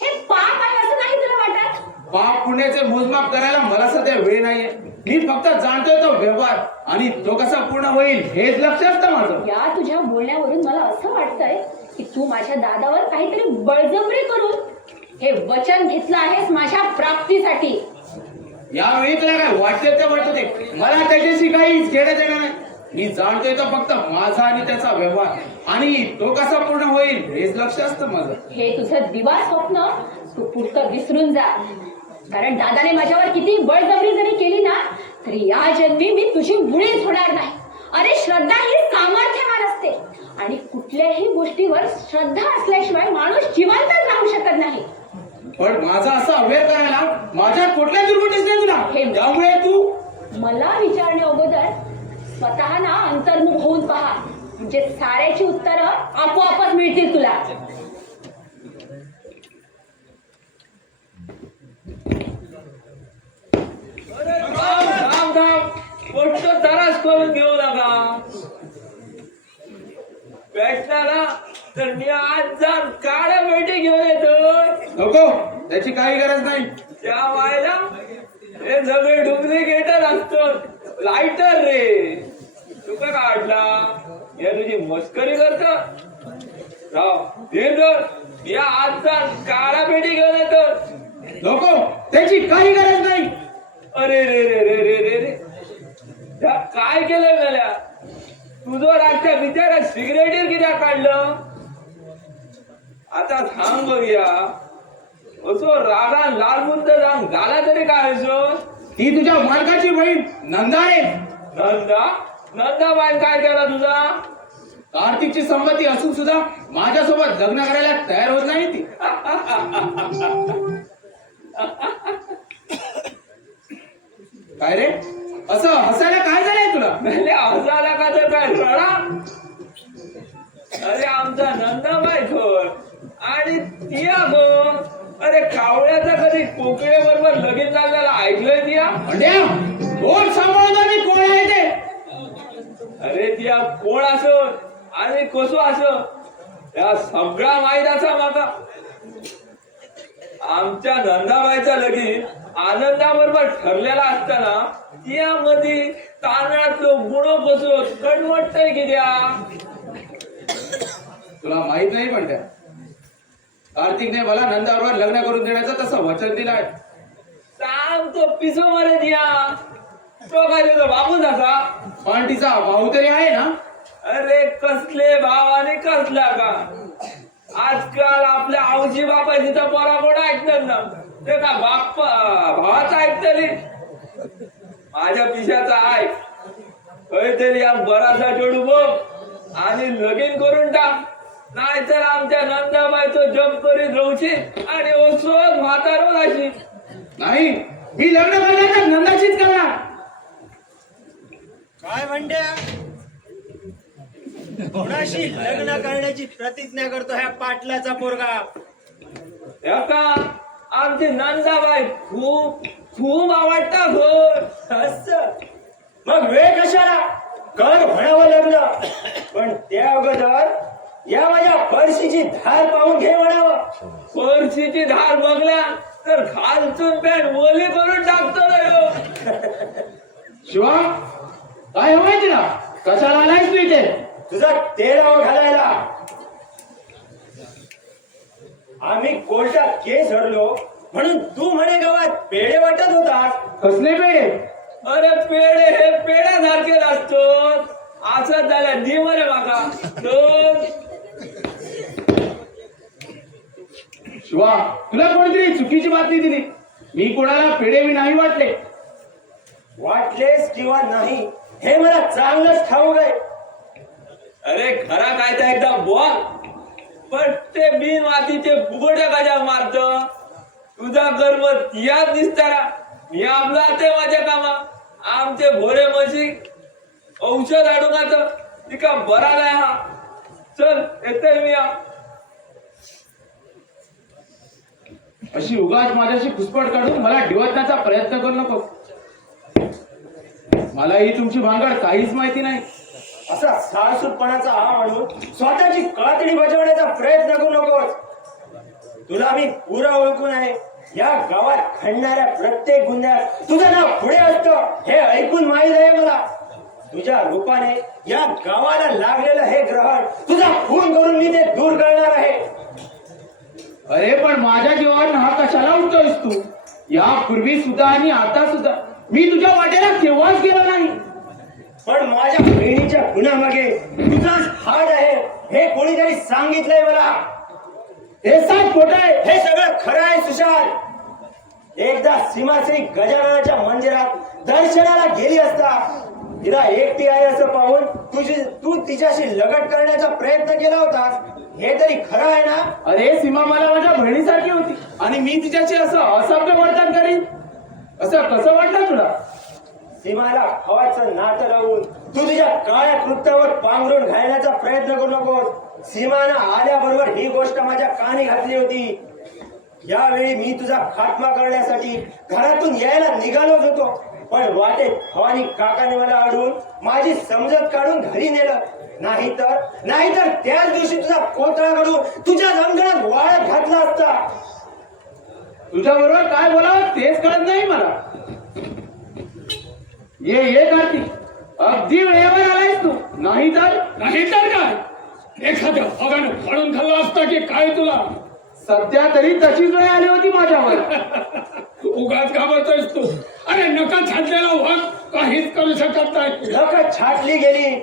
हे पाप आहे असं नाही तुला वाटत? पाप पुण्याचे मोजमाप करायला मला सध्या वेळ नाहीये. मी फक्त जाणतोय तो व्यवहार आणि तो कसा पूर्ण होईल हेच लक्ष असतं माझं. या तुझ्या बोलण्यावरून मला असं वाटतंय की तू माझ्या दादावर काहीतरी बळजबरी करून हे वचन घेतलं आहेस माझ्या प्राप्तीसाठी. यावेळी तुला काय वाटते ते वाटत ते मला त्याच्याशी काही घेण्यात येणार नाही. मी जाणतोय तो फक्त माझा आणि त्याचा व्यवहार आणि तो कसा पूर्ण होईल हेच लक्ष असतं माझं. हे तुझं दिवा स्वप्न तू पुढचं विसरून जा. कारण दादाने माझ्यावर किती बळजबरी जरी केली ना तरी या जन्मी मी तुझी मुळीच होणार नाही. अरे श्रद्धा ही सामर्थ्यवान असते आणि कुठल्याही गोष्टीवर श्रद्धा असल्याशिवाय माणूस जिवंतच राहू शकत नाही. पण माझा असा अवेअर करायला माझ्यात कुठल्या दुर्गुणीच नाही तुला. त्यामुळे तू मला विचारणे अगोदर स्वतः ना अंतर्मुख होऊन पहा म्हणजे साऱ्याची उत्तरं आपोआपच मिळतील तुला. थांब थांब गोष्ट तरास करून घेऊ नका. भेटला ना तर मी आज जाऊन काळ्या बैठी घेऊन येतो. नको त्याची काही गरज नाही. त्या वायला हे सगळे डुप्लिकेटर असतो लायटर रे. तुका काढला या तुझी मस्करी करत या आज जाऊन काळ्या पेटी घेऊन येतो. नको त्याची काही गरज नाही. अरे रे रे रे रे रे रे त्या काय केलं मला. तुझं राष्ट्र बिचारा सिगरेटीर कित्याक काढलं. आता सांग बघूया असो रागान लालबुंद जाऊन झाला तरी काय असो. ती तुझ्या मालकाची बहीण नंदा आहे. नंदा बाईन काय केला तुझा. कार्तिकची संमती असून सुद्धा माझ्यासोबत लग्न करायला तयार होत नाही ती. काय रे असं हसायला काय झालंय तुला. हसायला का तर काय रडा. अरे आमचा नंदाबाई घर आणि तिया गो. अरे कावळ्याचा कधी कोकिळे बरोबर लगीन झालेला ऐकलंय तिया. कोण सांभाळून कोण आहे ते. अरे तिया कोण असो आणि कसो असो त्या सगळा माहित असा माका. आमच्या नंदाबाईचा लगीन आनंदाबरोबर ठरलेला असताना त्यामध्ये तांदळातलो गुणो कसो कटमटतय कित्या. तुला माहित नाही पण त्या कार्तिकने मला नंदाबरोबर लग्न करून देण्याचं तसं वचन दिलाय. सांग तो पिसो मारे दिया. तो काय तुझा बापूच असा. पण तिचा भाऊ तरी आहे ना. अरे कसले भाव आणि कसला का. आजकाल आपल्या आऊजी बापा तिचा पोरा कोण ऐकणार ना. ते का बाप भावाचा ऐकतली. माझ्या पिशाचा ऐक काहीतरी या बराचा जोडू बघ आणि लगीन करून टाक. नाहीतर आमच्या नंदाबाईचं जप करीत राहूची आणि ओसोत म्हातारो अशी. नाही मी लग्न करणार नंदाचीच करणार. काय म्हणते कोणाशी लग्न करण्याची प्रतिज्ञा करतो ह्या पाटलाचा पोरगा. का आमची नंदाबाई खूप खूप आवडता घर. असं मग वेळ कशाला कर म्हणावं लग्न. पण त्या अगोदर या माझ्या पर्शीची धार पाहून घे म्हणावं. पर्शीची धार बघला तर खालचून पॅन्ट ओली करून टाकतो ना ह्यो. शिवा काय हवंय तिला. कशाला आलायस तू इथे. तुझा तेराव घालायला. आम्ही कोर्टात केस हरलो म्हणून तू म्हणे गावात पेढे वाटत होता. कसले पेढे. अरे पेढे हे पेढ्यासारखे असतो. असंच झालं दी म्हणे माका. शिवा तुला कोणीतरी चुकीची बातमी दिली. मी कोणाला पेढे मी नाही वाटले. वाटलेस किंवा नाही हे मला चांगलंच ठाऊक आहे. अरे खरा काय तर एकदा बोल. पण ते बिन मातीचे बुगोटे कशा मारत तुझा गर्व तियात दिसताना मी आपला ते माझ्या कामा आमचे भोरे म्हशी औषध अडून तिका बरा नाही हा चल येते मी अशी उगाच माझ्याशी खुसपट काढून मला डिवचण्याचा प्रयत्न करू नको. मला ही तुमची भानगड काहीच माहिती नाही. असा साळसूटपणाचा हा म्हणून स्वतःची कातडी बजावण्याचा प्रयत्न करू नकोस. तुला मी पुरा ओळखून आहे. या गावात खणणाऱ्या प्रत्येक गुन्ह्यात तुझं नाव पुढे असतं हे ऐकून माहीत आहे मला. तुझ्या रूपाने या गावाला लागलेलं हे ग्रहण तुझा खून करून मी ते दूर करणार आहे. अरे पण माझ्या जीवावर हा कशाला उठतोयस तू? यापूर्वी सुद्धा आणि आता सुद्धा मी तुझ्या वाटेला केव्हाच गेलो नाही. पण माझ्या बहिणीच्या गुन्ह्यामागे तुझाच हात आहे हे कोणीतरी सांगितलंय मला. हे सांग खोटं आहे. हे सगळं खरं आहे सुशाल. एकदा सीमाश्री गजाननाच्या मंदिरात दर्शनाला गेली असता तिला एकटी आहे असं पाहून तू तिच्याशी लगट करण्याचा प्रयत्न केला होता. हे तरी खरं आहे ना? अरे सीमा मला माझ्या बहिणीसारखी होती आणि मी तिच्याशी असं असभ्य वर्तन करीन असं कसं वाटलं तुला? सीमाला हवाचं नातं लावून तू तुझ्या काळ्या कृत्यावर पांघरून घालण्याचा प्रयत्न करू नकोस. सीमानं आल्याबरोबर ही गोष्ट माझ्या कानी घातली होती. यावेळी मी तुझा खात्मा करण्यासाठी घरातून यायला निघालोच होतो. पण वाटेत भवानी काकाने मला अडवून माझी समजत काढून घरी नेलं. नाहीतर त्याच दिवशी तुझा कोतळा काढून तुझ्या अंगणात वाळत घातला असता. तुझ्या बरोबर काय बोलावं तेच कळत नाही मला. ये कार्तिक अगदी वेळेवर आलायस तू. नाहीतर काय एखाद्या भागानं फाडून खाल्ला असता की काय तुला? सध्या तरी तशीच वेळ आली होती माझ्यावर. उगाच घाबरतोयस तू. अरे नका छाटलेला वाघ काहीच करू शकत नाही. नख छाटली गेली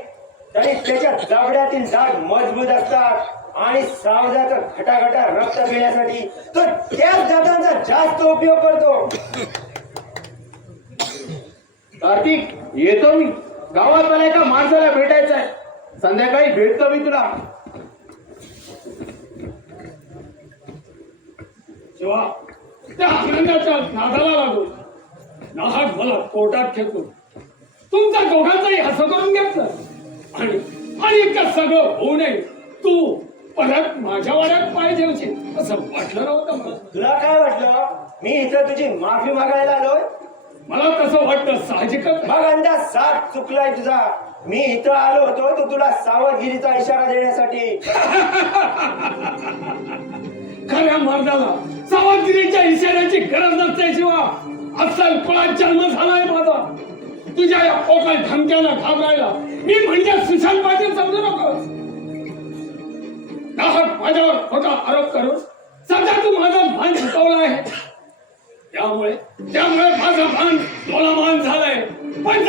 तरी त्याच्या जबड्यातील दाग मजबूत असतात आणि सावजाचा घटाघटा रक्त पिण्यासाठी तो त्याच दातांचा जास्त उपयोग करतो. कार्तिक येतो मी. गावात मला एका माणसाला भेटायचं आहे. संध्याकाळी भेटतो मी तुला. शिवा त्या आनंदाच्या नादाला लागून नाहक मला कोर्टात खेचून तुमच्या दोघांचंही असं करून घेतलं आणि इतकं सगळं होऊ नये तू परत माझ्या वाड्यात पाय ठेवशील असं वाटलं नव्हतं मला. तुला काय वाटलं मी इथं तुझी माफी मागायला आलोय? मला तसं वाटतं साहजिकच. मग अंदाज साथ चुकलाय तुझा. मी इथं आलो होतो तो तुला सावधगिरीचा इशारा देण्यासाठी. खऱ्या मर्दाला सावधगिरीच्या इशाऱ्याची गरज नसते शिवा. अस्सल कुळात जन्म झालाय माझा. तुझ्या या पोकळ धमक्यानं घाबरायला मी म्हणजे सुशांत पाटील समजू नकोस. नाहक माझ्यावर खोटा आरोप करून सध्या तू माझं भान झुकवलं आहे. त्यामुळे माझं भान डोलामान झालंय. पण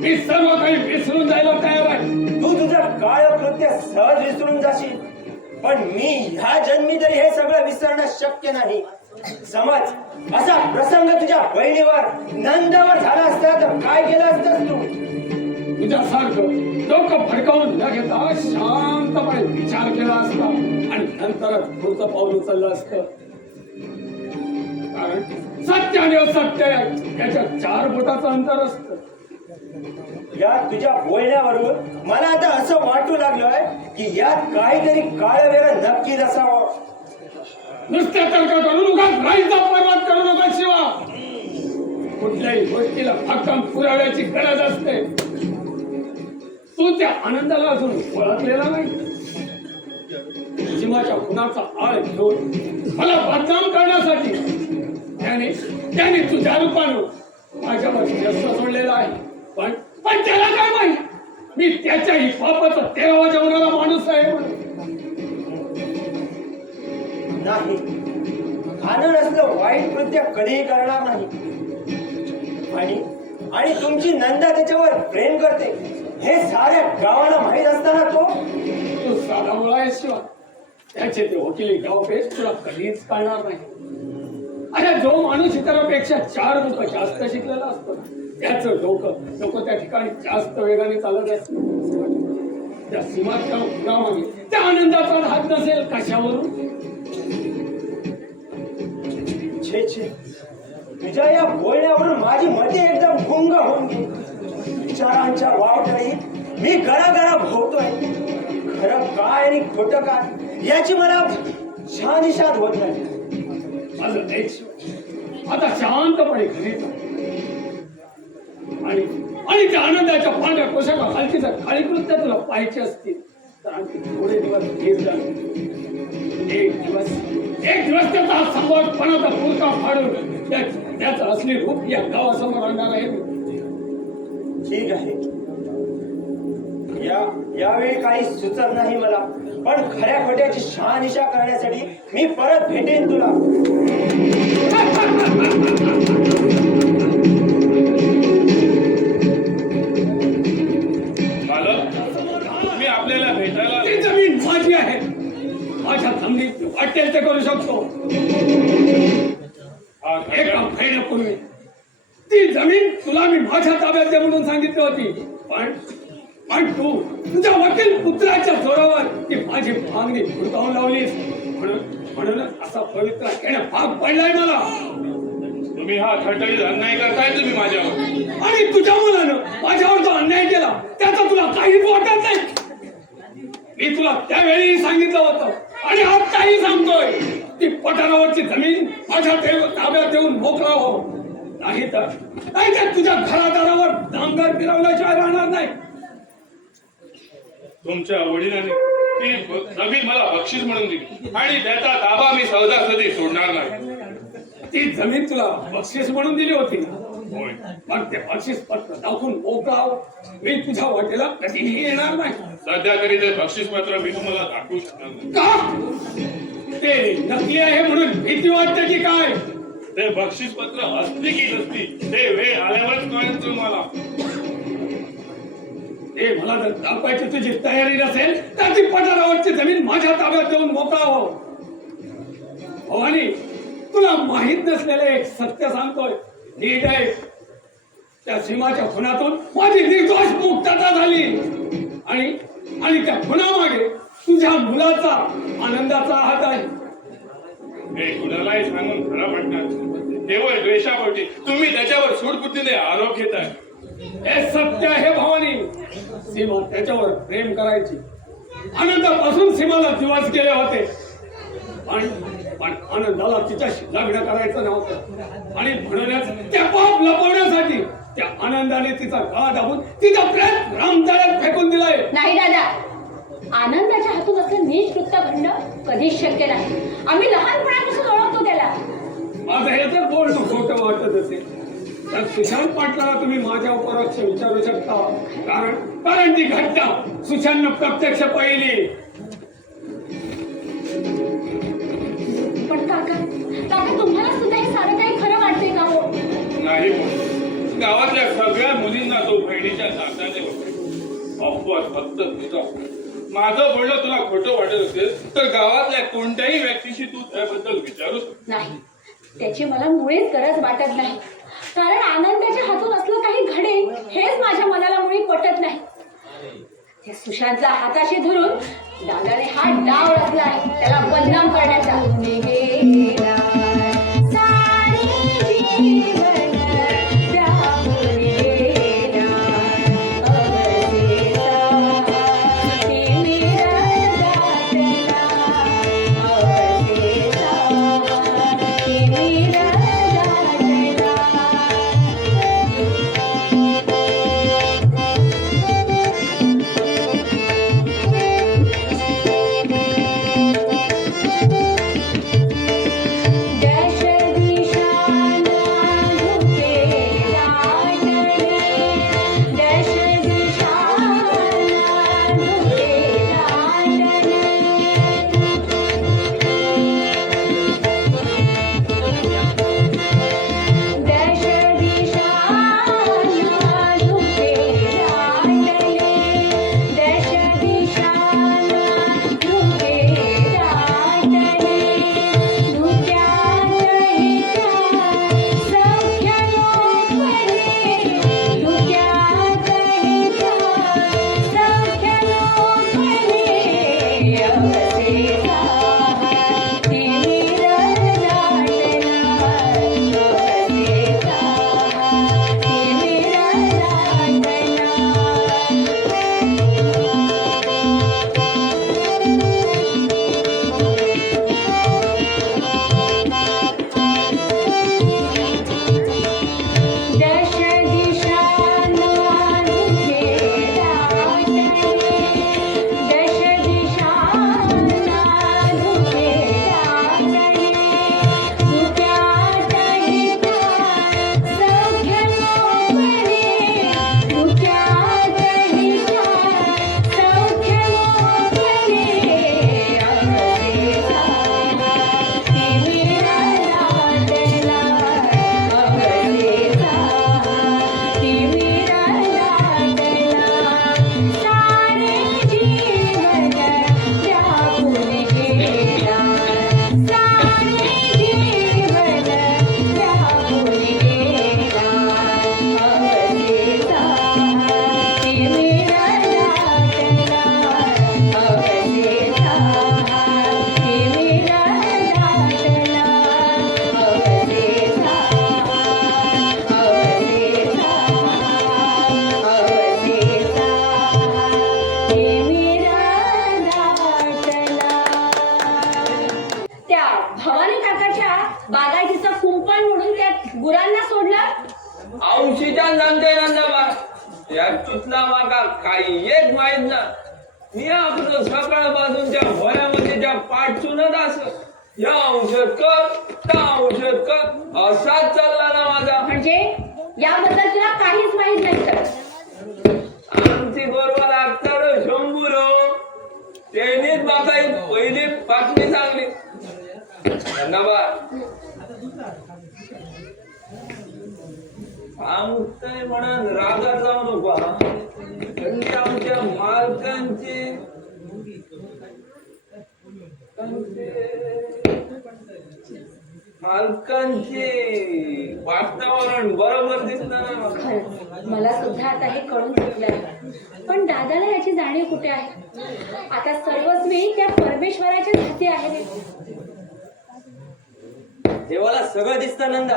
मी सर्व काही विसरून जायला तयार आहे. तू तुझं काळ कृत्य सहज विसरून जाशील पण मी ह्या जन्मी तरी हे सगळं विसरणं शक्य नाही. समज असा प्रसंग तुझ्या बहिणीवर नंदावर झाला असता तर काय केलं असतंस तू? तुझ्यासारखं डोकं फडकावून न घेता शांतपणे विचार केला असता आणि नंतरच पुढचं पाऊल उचललं असतं. कारण सत्य आणि असत्य याच्या 4 बोटाचं अंतर असतं. या तुझ्या बोलण्यावरून मला आता असं वाटू लागलंय की यात काहीतरी काळवेर नक्कीच असावं. नुसत्या तर्क करून उगाच राईचा पर्वत करू नका शिवा. कुठल्याही गोष्टीला भक्कम पुराव्याची गरज असते. तू त्या आनंदाला अजून ओळखलेला नाही. सीमाच्या खुनाचा आळ घेऊन मला बदनाम करण्यासाठी त्याने तुझ्या रूपानं माझ्यावर व्यस्त सोडलेला आहे. पण त्याला काय माहित मी त्याच्याही पापाचा 13वा जन्माला माणूस आहे म्हणून. नाही खाणं नसलं वाईट कृत्य कधीही करणार नाही. आणि तुमची नंदा त्याच्यावर प्रेम करते हे साऱ्या गावाला माहीत असताना तो साधा मुळा आहे शिवा. त्याचे ते वकिली गाव पेच तुला कधीच कळणार नाही. अरे जो माणूस इतरांपेक्षा 4 बोटं जास्त शिकलेला असतो त्याचं डोकं त्या ठिकाणी जास्त वेगाने चालत असतं. त्या सीमाच्या उरामागे त्या आनंदाचा हात नसेल कशावरून? छे छे, तुझ्या या बोलण्यावरून माझी मते एकदम गुंग होऊन गेली. विचारांच्या वावटळीत मी गरागरा भोवतोय. खरं काय आणि खोटं काय याची मला शहानिशात होत नाही. माझं देश आता शांतपणे घरी जा. आणि त्या आनंदाच्या पांढऱ्या पोशाखा हलकीचा खाली कृत्य तुला पाहायचे असतील तर आणखी थोडे दिवस घेत जा. एक दिवस त्याचा हा संवादपणाचा पुरका फाडून त्याचं असली रूप या गावासमोर आणणार आहे. ठीक आहे, यावेळी काही सुचत नाही मला, पण खऱ्या खोट्याची शहानिशा करण्यासाठी मी परत भेटेन तुला. मालक, मी आपल्याला भेटायला ती जमीन माझी आहे. माझ्या जमिनीत वाटेल ते करू शकतो. एका महिन्यापूर्वी ती जमीन तुला मी माझ्या ताब्यात दे म्हणून सांगितली होती, पण तू तुझ्या वकील पुत्राच्या जोरावर ती माझी मागणी हुडकावून लावलीस. म्हणूनच असा पवित्र घेणं भाग पडलाय मला. तुम्ही हा थटळीत अन्याय करताय तुम्ही माझ्यावर. आणि तुझ्या मुलानं माझ्यावर जो अन्याय केला त्याचा तुला काहीच वाटत नाही. मी तुला त्यावेळी सांगितलं होतं आणि आताही सांगतोय, ती पठारावरची जमीन माझ्या ताब्यात देऊन मोकळा हो. नाही तर तुझ्या घरादारावर डांगर फिरवल्याशिवाय राहणार नाही. तुमच्या वडिलांनी ती जमीन मला बक्षीस म्हणून दिली आणि त्याचा ताबा मी सहजासहजी सोडणार नाही. ती जमीन तुला बक्षीस म्हणून दिली होती ना? होय. पण ते बक्षीस पत्र दाखवून मोकळा मी तुझ्या वाटेला कधीही येणार नाही. सध्या तरी ते बक्षीस पत्र मी तुम्हाला दाखवू शकणार नाही. का? ते नकली आहे म्हणून भीती वाटते की काय? ते बक्षीस पत्र असली की नसली ते वेळ आल्यावरच कळेल तुम्हाला. ते मला जर दाखवायची तुझी तयारी नसेल तर ती पठारावरची जमीन माझ्या ताब्यात देऊन मोकळा हो. भवानी, तुला माहित नसलेलं एक सत्य सांगतोय. नीट आहे, त्या सीमाच्या खुनातून माझी निर्दोष मुक्तता झाली आणि त्या खुनामागे तुझ्या मुलाचा आनंदाचा हात आहे. हे कुणालाही सांगून खरं म्हणतात केवळ द्वेषापोटी तुम्ही त्याच्यावर सूडबुद्धीने आरोप घेताय. हे सत्य आहे भवानी. सीमा त्याच्यावर प्रेम करायची. आनंदापासून सीमाला दिवस गेले होते, पण आनंदाला तिच्याशी लग्न करायचं नव्हतं. आणि म्हणूनच त्या पाप लपवण्यासाठी त्या आनंदाने तिचा गळा दाबून तिचा प्रेम रामतळ्यात फेकून दिलाय. नाही दादा, आनंदाच्या हातून असलं नीच कृत्य घडणं कधीच शक्य नाही. आम्ही लहानपणापासून ओळखतो त्याला. माझं हे जर बोलणं खोटं वाटत असेल तर सुशांत पाटलाला तुम्ही माझ्या उपरोक्ष विचारू शकता. कारण ती घटना सुशांतनं प्रत्यक्ष पाहिली. पण काका तुम्हाला सुद्धा हे सारं काही खरं वाटते का हो? नाही बोल. गावातल्या सगळ्या मुलींना तो बहिणीच्या नात्याने अपवाद फक्त तुझा. माझं बोलणं तुला खोटं वाटत असेल तर गावातल्या कोणत्याही व्यक्तीशी तू त्याबद्दल विचारू शकतो. नाही, त्याची मला मुळीच गरज वाटत नाही. कारण आनंदाच्या हातून असलं काही घडेल हेच माझ्या मनाला मुळी पटत नाही. त्या सुशांतला हाताशी धरून दादाने हा डाव रचलाय त्याला बदनाम करण्याचा. त्या भवानी काकाच्या बागायतीचा कुंपण म्हणून त्या गुरांना सोडलं? औशीच्या नंदे नंदबा यातूतला माका काही एक माहित ना. मी आपलं सकाळपासून त्या भोयामध्ये त्या पाठचूनच असं या औषध कर त्या औषध कर असाच चालला ना माझा. म्हणजे याबद्दल तुला काहीच माहित नाही तर? आमची बरोबर लागतं शंभूर त्यांनीच माका ही पहिली बातमी सांगली. धन्यवाद. आमचं म्हणून रागात जाऊ नको. त्यांच्या आमच्या मालकांची वातावरण बरोबर दिसत ना. खरंच मला सुद्धा आता हे कळून चुकलं. पण दादाला याची जाणीव कुठे आहे? आता सर्वस्वी त्या परमेश्वराच्या हाती आहे. देवाला सगळं दिसतं नंदा,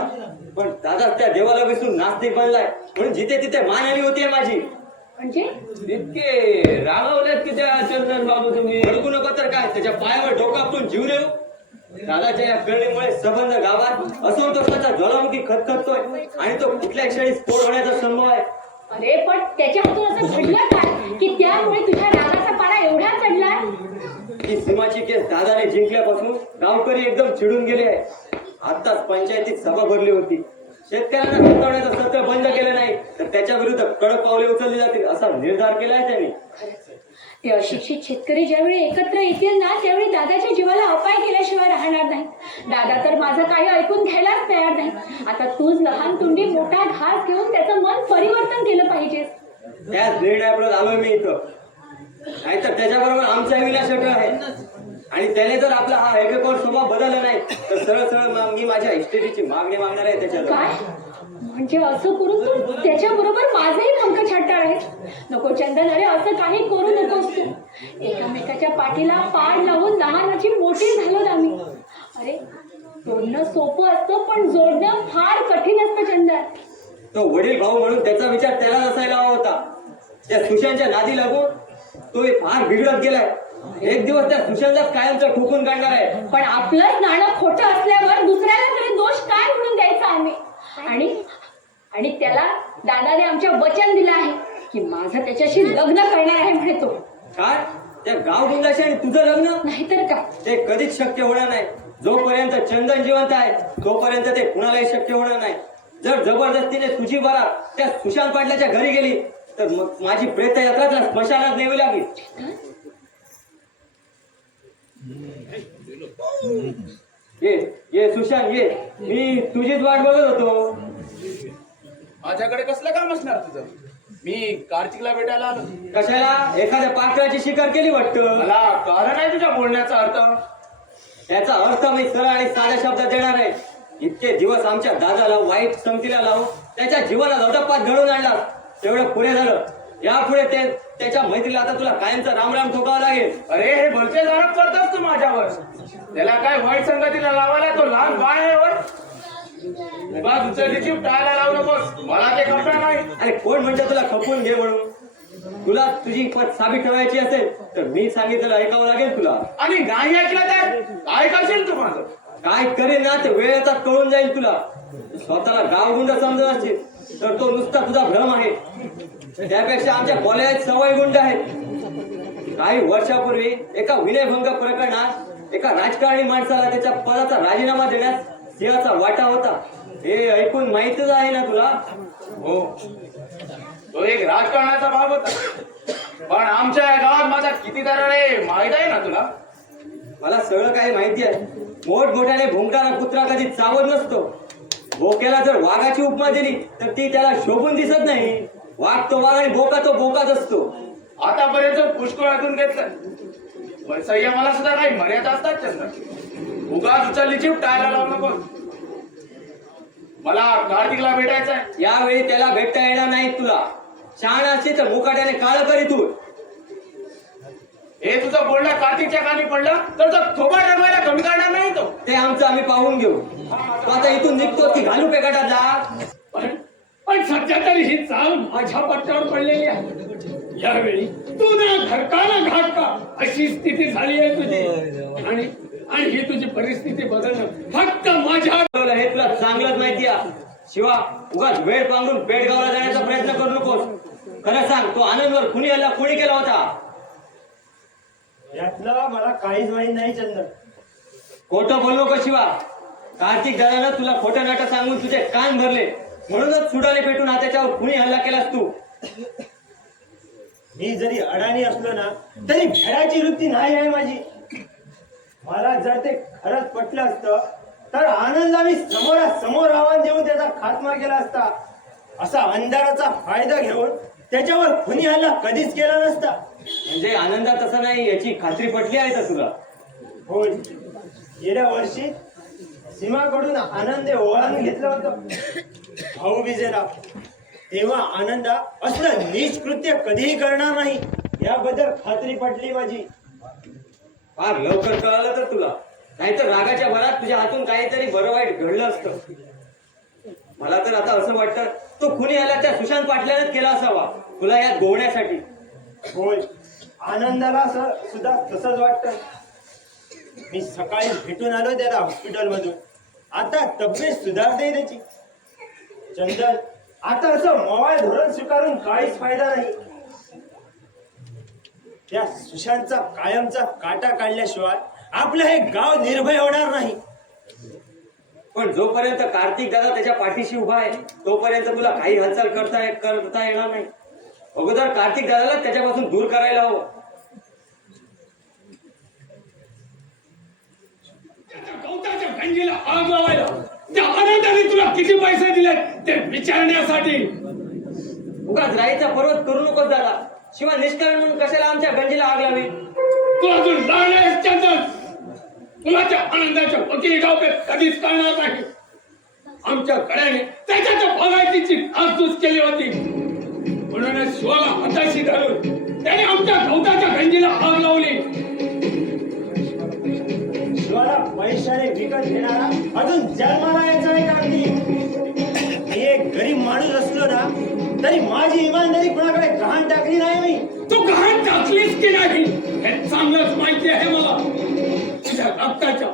पण दादा त्या देवाला विसरून नास्तिक बनलाय. म्हणून जिथे तिथे मानहानी होतीये माझी. म्हणजे इतके रागवलेत की त्या चंदन बाबू तुम्ही. अडकू नको तर काय, त्याच्या पायावर डोकं आपटून जीव देऊ. दादाच्या या करणीमुळे सबंध गावात असंतोषाचा ज्वालामुखी खतखततोय आणि तो कुठल्या क्षणी स्फोट होण्याचा संभव आहे. अरे पण त्याच्या हातून असं घडलं काय की त्यामुळे तुझ्या रागाचा पारा एवढा चढला? ही सीमाची केस दादाने जिंकल्यापासून गावकरी एकदम चिडून गेले आहे. आताच पंचायतीत सभा भरली होती. शेतकऱ्यांना सतावण्याचं सत्र बंद केलं नाही तर त्याच्या विरुद्ध कडक पावले उचलली जातील असा निर्धार केलाय त्यांनी. ते अशिक्षित शेतकरी ज्यावेळी एकत्र येतील ना त्यावेळी दादाच्या जीवाला अपाय केल्याशिवाय राहणार नाही. दादा तर माझं काही ऐकून घ्यायलाच तयार नाही. आता तूच लहान तुंडी मोठा घास घेऊन त्याचं मन परिवर्तन केलं पाहिजेस. त्याच निर्णयाप्रत आलोय मी इथं. नाहीतर त्याच्याबरोबर आमचाही विनाश आहे. आणि त्याने जर आपला हा हेगेकोर स्वभाव बदलला नाही तर सरळ सरळ मी माझ्या इस्टेटीची मागणी मागणार आहे त्याच्यावर. काय म्हणजे असं करून तू त्याच्याबरोबर माझंही पंख छाटणार आहेस? नको चंदन, अरे असं काही करू नकोस तू. एकामेकाच्या पाठीला पाड लावून लहानाची मोठी झालो आम्ही. अरे तोडणं सोपं असतं पण जोडणं फार कठीण असतं चंदन. तो वडील भाऊ म्हणून त्याचा विचार त्याला नसायला हवा होता. त्या सुशांतच्या नादी लागून तो फार बिघडत गेलाय. एक दिवस त्या सुशांतलाच कायमचं ठोकून काढणार आहे. पण आपलंच नाणं खोटं असल्यावर दुसऱ्याला तरी दोष काय म्हणून द्यायचा आम्ही? आणि त्याला दादाने आमच्या वचन दिलं आहे की माझं त्याच्याशी लग्न करणार आहे म्हणे तो. काय त्या गाव गुंडाशी आणि तुझं लग्न? नाहीतर का? ते कधीच शक्य होणार नाही. जोपर्यंत चंदन जिवंत आहे तोपर्यंत ते कुणालाही शक्य होणार नाही. जर जबरदस्तीने तुझी बरात त्या सुशांत पाटलाच्या घरी गेली तर मग माझी प्रेतयात्रा त्याला स्मशानात नेवी लागेल. ये सुशांत ये, मी तुझीच वाट बघत होतो. माझ्याकडे कसलं काम असणार तुझं? मी कार्तिकला भेटायला आलो. कशाला? एखाद्या पाखराची शिकार केली वाटतं. मला कारण आहे तुझ्या बोलण्याचा अर्थ. त्याचा अर्थ मी सरळ आणि साध्या शब्दात देणार आहे. इतके दिवस आमच्या दादाला वाईट संगतीला लावून त्याच्या जीवाला दौडपात घडवून आणला तेवढं पुरे झालं. यापुढे त्याच्या मैत्रीला आता तुला कायमचा रामराम ठोकावा लागेल. अरे हे भलते जाणं करतोस तू माझ्यावर. त्याला काय वाईट संगतीला लावायला तो लहान बाळ आहे वर. उगा दुसऱ्याची टाळायला लावू नकोस. मला ते कपडा नाही. अरे कोण म्हणतं तुला खपवून घे म्हणून? तुला तुझी पद साबित ठेवायची असेल तर मी सांगितलेलं ऐकावं लागेल तुला. आणि नाही ऐकलं तर काय करशील तू माझं? काय करेन ना ते वेळेचा कळून जाईल तुला. स्वतःला गावगुंड समजत असेल तर तो नुसता तुझा भ्रम आहे. त्यापेक्षा आमच्या कॉलेजात सवय गुंड आहेत. काही वर्षापूर्वी एका विनयभंग प्रकरणात एका राजकारणी माणसाला त्याच्या पदाचा राजीनामा देण्यास सिंहाचा वाटा होता. हे ऐकून माहितच आहे ना तुला? हो, तो एक राजकारणाचा भाग होता. पण आमच्या या गावात माझा किती दरार आहे माहित आहे ना तुला? मला सगळं काही माहिती आहे. मोठमोठ्याने भुंकणारा कुत्रा कधी चावत नसतो. बोक्याला जर वाघाची उपमा दिली तर ती त्याला शोभून दिसत नाही. वाघ तो वाघ आणि बोका तो बोकाच असतो. आतापर्यंत पुष्कळातून घेतलं. पण संयमाला सुद्धा काही मर्यादा असतात चंद्र. उगाच उचललीची टाळायला लावू नको. मला कार्तिकला भेटायचं आहे. यावेळी त्याला भेटता येणार नाही तुला. शहाणा असेल तर मुकाट्याने काळ करीत तू. हे तुझं बोलणं कार्तिकच्या कानी पडलं तर तो थोबा डरवायला कमी करणार नाही तो. ते आमचं आम्ही पाहून घेऊ. तू आता इथून निघतो की घालू पेकाटात जा? पण सध्या तरी ही चाल माझ्या पट्ट्यावर पडलेली आहे. यावेळी तू ना घरका ना घाट का अशी स्थिती झाली आहे तुझी. आणि आणि ही तुझी परिस्थिती बदलणं फक्त माझ्या हे तुला चांगलंच माहिती आहे. शिवा उगाच वेळ पांगून पेडगावला जाण्याचा प्रयत्न करू नकोस. खरं सांग, तो आनंदवर कुणी हल्ला कोणी केला होता? यातलं मला काहीच माहित नाही चंदन. खोटं बोलू नको शिवा. कार्तिक दादानं तुला खोटं नाटक सांगून तुझे कान भरले, म्हणूनच सुडाने पेटून हा त्याच्यावर कुणी हल्ला केलास तू. मी जरी अडाणी असलो ना तरी भेडाची वृत्ती नाही आहे माझी. मला जर ते खरंच पटलं असतं तर आनंदला मी समोरासमोर आव्हान देऊन त्याचा खात्मा केला असता. असा अंधाराचा फायदा घेऊन त्याच्यावर खुनी हल्ला कधीच केला नसता. म्हणजे आनंदा तसं नाही याची खात्री पटली आहे का तुला? होय, गेल्या वर्षी सीमाकडून आनंदे ओळखून घेतलं होतं भाऊ बीजेला. तेव्हा आनंदा असलं नीच कृत्य कधीही करणार नाही याबद्दल खात्री पटली माझी. फार लवकर कळालं तर तुला, नाहीतर रागाच्या भरात तुझ्या हातून काहीतरी बरं वाईट घडलं असतं. मला तर आता असं वाटतं तो खुनी हल्ला त्या सुशांत पाटलानेच केला असावा, तुला यात गोवण्यासाठी. होय, आनंदाला सुद्धा तसंच वाटतं. मी सकाळी भेटून आलो त्याला हॉस्पिटल मधून. आता तब्येत सुधारते त्याची. चंदन, आता असं मवाळ धोरण स्वीकारून काहीच फायदा नाही. त्या सुशांतचा कायमचा काटा काढल्याशिवाय आपलं हे गाव निर्भय होणार नाही. पण जोपर्यंत कार्तिक दादा त्याच्या पाठीशी उभा आहे तोपर्यंत तुला काही हालचाल करता येणार नाही. अगोदर कार्तिक दादाला त्याच्यापासून दूर करायला हवं. गवताच्या गंजीला आग लावायला त्या आनंदाने तुला किती पैसे दिले ते विचारण्यासाठी. उगाच राईचा पर्वत करू नकोस दादा. शिवाय निष्कारण म्हणून कशाला आमच्या गंजीला आग लावी? तू अजून लहान आहेस चंदन. तुला त्या आनंदाच्या वकील गावपेत कधीच कळणार नाही. आमच्या कड्याने त्याच्या बागायतीची नासधूस केली होती, म्हणूनच शिवाला हाताशी धरून त्याने आमच्या गवताच्या गंजीला आग लावली. शिवाला पैशाने विकत घेणारा अजून जन्माला यायचा आहे कार्तिक. मी एक गरीब माणूस असलो ना तरी माझी इमानदारी कुणाकडे गहाण टाकली नाही मी. तू गहाण टाकलीस की नाही हे चांगलंच माहिती आहे मला. तुझ्या रक्ताच्या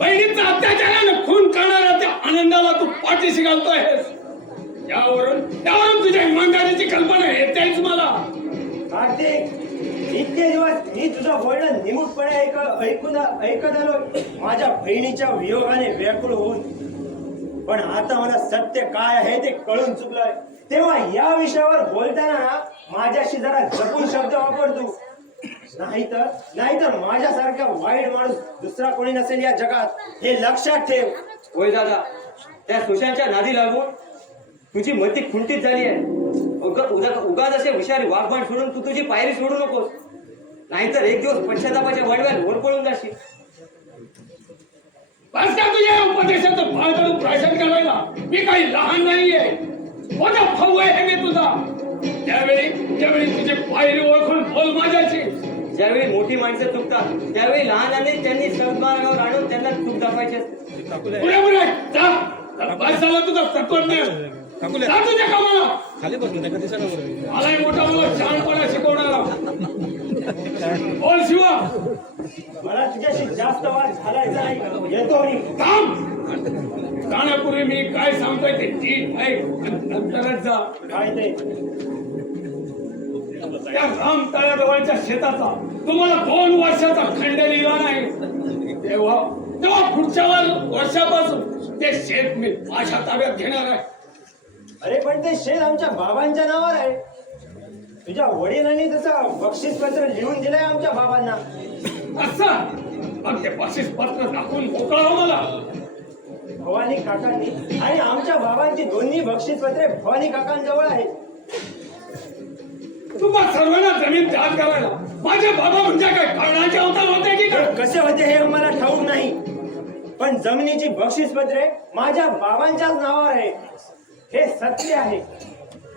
बहिणीचा अत्याचारानं खून करणाऱ्या त्या आनंदाला तू पाठीशी घालतोयस. त्यावरून तुझ्या इमानदारीची कल्पना येतेच मला. कार्तिक, इतके दिवस मी तुझं बोलणं निमूटपणे ऐकत आलो माझ्या बहिणीच्या वियोगाने व्याकुळ होऊन. पण आता मला सत्य काय आहे ते कळून चुकलंय. तेव्हा या विषयावर बोलताना ना माझ्याशी जरा जपून शब्द वापरतो. नाहीतर माझ्यासारखा वाईट माणूस दुसरा कोणी नसेल या जगात, हे लक्षात ठेव. होय दादा, त्या सुशांतच्या नादी लागून तुझी मती खुंटीत झाली आहे. उगाच असे हुशारी वाघबाण सोडून तू तुझी पायरी सोडू नकोस, नाहीतर एक दिवस पश्चातापाच्या वाडव्यात वर पळून जाशील. बस का तुझ्या उपदेशाचं फाळ करून प्राशन करायला मी काही लहान नाहीये. मोठा भाऊ आहे मी तुझा. त्यावेळी तुझे पायरी ओळखून बोल माझ्याशी. ज्यावेळी मोठी माणसं चुकतात त्यावेळी लहानाने त्यांनी सद्मार्गावर आणून त्यांना चूक दाखवायची असते. पुढे बस झाला तुझा तत्व तुझ्या कामाला. मलाही मोठा मला शहाणपणा शिकवणारा. बोल शिवा. मला तुझ्याशी जास्त वाद घालायचा नाही. येतो मी. जाण्यापूर्वी मी काय सांगतोय ते ठीक ऐक, नंतरच जा. काय ते? त्या राम तळ्याजवळच्या शेताचा तुम्हाला 2 वर्षाचा खंड लिहिला नाही, तेव्हा पुढच्या वर्षापासून ते शेत मी माझ्या ताब्यात घेणार आहे. अरे पण ते शेत आमच्या बाबांच्या नावावर आहे. तुझ्या वडिलांनी तसं बक्षीसपत्र लिहून दिलंय आमच्या बाबांना. असं मग ते बक्षीसपत्र दाखवून मोकळा मला. भवानी काकांनी आणि आमच्या बाबांची दोन्ही बक्षीसपत्रे भवानी काकांजवळ आहेत. तुम्हा सर्वांना जमीन त्याग करायला माझे बाबा म्हणजे काय कर्णाचे अवतार होते की काय? कसे होते हे मला ठाऊक नाही, पण जमिनीची बक्षीसपत्रे माझ्या बाबांच्याच नावावर आहे हे सत्य आहे.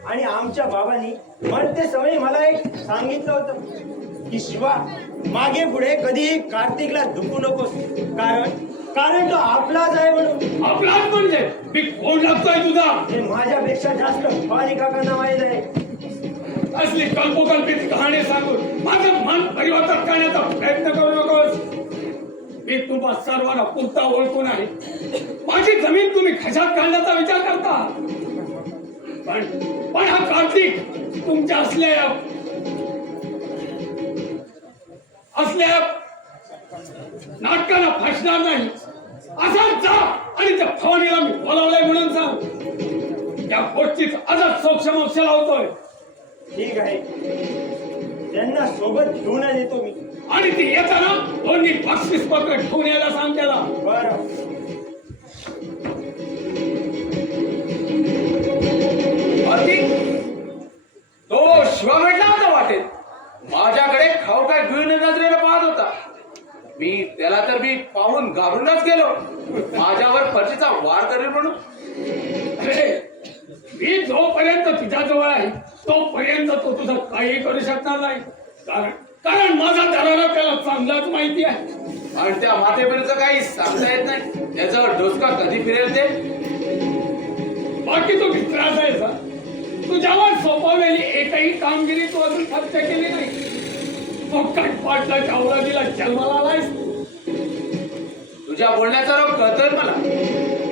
आणि आमच्या बाबांनी मरते समय मला एक सांगितलं होतं की शिवा, मागे पुढे कधीही कार्तिकला दुखू नकोस, कारण तो आपलाच आहे म्हणून. आपलाच म्हणजे मी कोण लागतोय तुझा? हे माझ्यापेक्षा जास्त भवानी काकांना माहीत आहे. असली कल्पोकल्पित कहाणी सांगून माझं मन परिवर्तन करण्याचा प्रयत्न करू नकोस. मी तुम्हा सर्वांना पुरता ओळखून आहे. माझी जमीन तुम्ही खशात घालण्याचा विचार करता, पण हा कार्तिक तुमच्या असल्या नाटकाला फासणार नाही. असाच जा आणि त्या फवानीला मी बोलावलंय म्हणून सांग. त्या गोष्टीत आजच सोक्ष लावतोय. ठीक आहे, त्यांना सोबत घेऊन येतो मी. आणि ती येताना दोन्ही बक्षीस पत्र ठेवून यायला सांग त्याला. बरं. तो शिवा भेटला होता वाटेत. माझ्याकडे खाऊ काय घेऊन नजरेला पाहत होता. त्याला तर मी पाहून घाबरूनच गेलो. माझ्यावर फरशीचा वार करेल म्हणून. अरे, मी जोपर्यंत तुझ्याजवळ आहे तोपर्यंत तो तुझं काही करू शकणार नाही. कारण माझा दरारा त्याला चांगलाच माहिती आहे. आणि त्या माथेफिरीचं काही सांगता येत नाही. त्याच्यावर डोसका कधी फिरेल ते. बाकी तो मित्राच आहे सर. तुझ्यावर सोपवलेली एकही कामगिरी तू अजून सत्य केली नाही. तो कटपाटला औलादीला जन्माला आलायस. तुझ्या बोलण्याचा रोग कळतोय मला.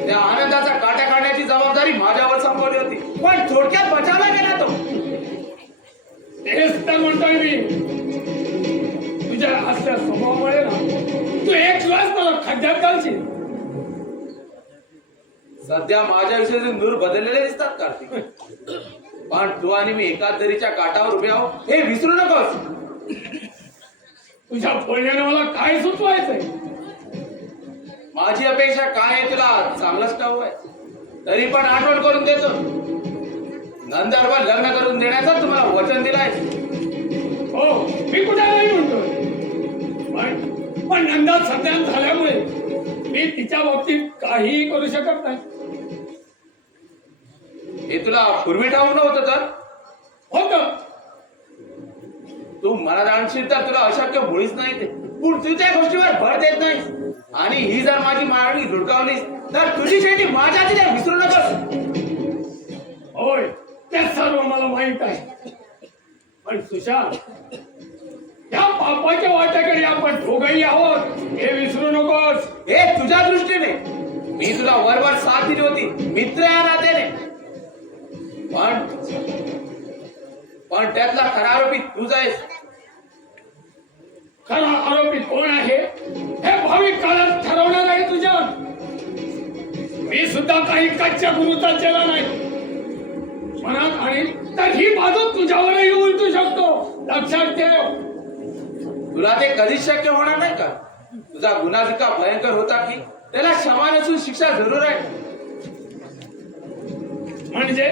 त्या आनंदाचा काट्या काढण्याची जबाबदारी माझ्यावर संपवली होती, पण थोडक्यात बचावला गेला तो. तेच तर म्हणतोय मी. तुझ्या अशा स्वभावामुळे ना तू एक दिवस मला खड्ड्यात घालशील. सध्या माझ्याविषयी नूर बदललेले दिसतात कार्तिक. पण तू आणि मी एकाच दरीच्या काठावर उभे आहोत हे विसरू नकोस. तुझ्या बोलण्याने मला काय सुचवायचंय? माझी अपेक्षा काय आहे तुला चांगलंच ठाऊक आहे. तरी पण आठवण करून देतो. नंदरवर लग्न करून देण्याचं तुम्हाला वचन दिलंय. हो, मी कुठे नाही म्हणतोय. पण नंदा सध्या झाल्यामुळे मी तिच्या बाबतीत काहीही करू शकत नाही. हे तुला पूर्वी ठाऊक नव्हतं तर? होतं. तू मला जाणशील तर तुला अशक्य मुळीच नाही ते. पुढच्या गोष्टीवर भर देत नाही. आणि ही जर माझी मागणी धुडकावलीस तर तुझी शेती माझ्या दिल्या विसरू नकोस. होय, ते सर्व मला माहित आहे. पण सुशांत, या पापाच्या वाट्याकडे आपण दोघंही आहोत हे विसरू नकोस. हे तुझ्या दृष्टीने मी तुला वरवर साथ दिली होती मित्र या नात्याने. पण त्यातला खरा आरोपी तुझा आहेस. खरा आरोपी कोण आहे हे भावी काळात ठरवणार आहे तुझ्या. मी सुद्धा काही कच्च्या गुरुचा केला नाही मनात, आणि तर ही बाजू तुझ्यावरही उलटू शकतो. लक्षात ठेव. तुला ते कधीच शक्य होणार नाही का? तुझा गुन्हा जितका भयंकर होता की त्याला क्षमा नसून शिक्षा जरूर आहे. म्हणजे